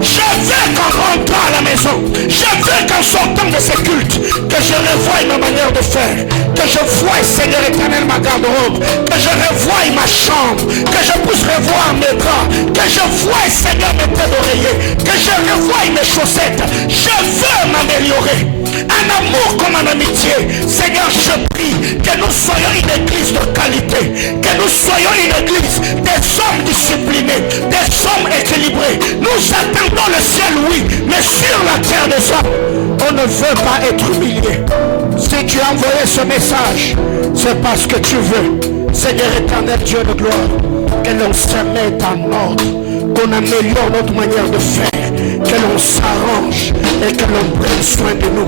Je veux qu'en rentrant à la maison, je veux qu'en sortant de ce culte, que je revoie ma manière de faire. Que je voie, Seigneur éternel, ma garde-robe. Que je revoie ma chambre. Que je puisse revoir mes draps. Que je voie, Seigneur, mes têtes d'oreiller. Que je revoie mes chaussettes. Je veux m'améliorer. En amour comme en amitié. Seigneur, je prie que nous soyons une église de qualité. Que nous soyons une église des hommes disciplinés, des hommes équilibrés. Nous attendons le ciel, oui, mais sur la terre des hommes, on ne veut pas être humilié. Si tu as envoyé ce message, c'est parce que tu veux, Seigneur éternel, Dieu de gloire, que l'on se mette en ordre, qu'on améliore notre manière de faire, que l'on s'arrange et que l'on prenne soin de nous.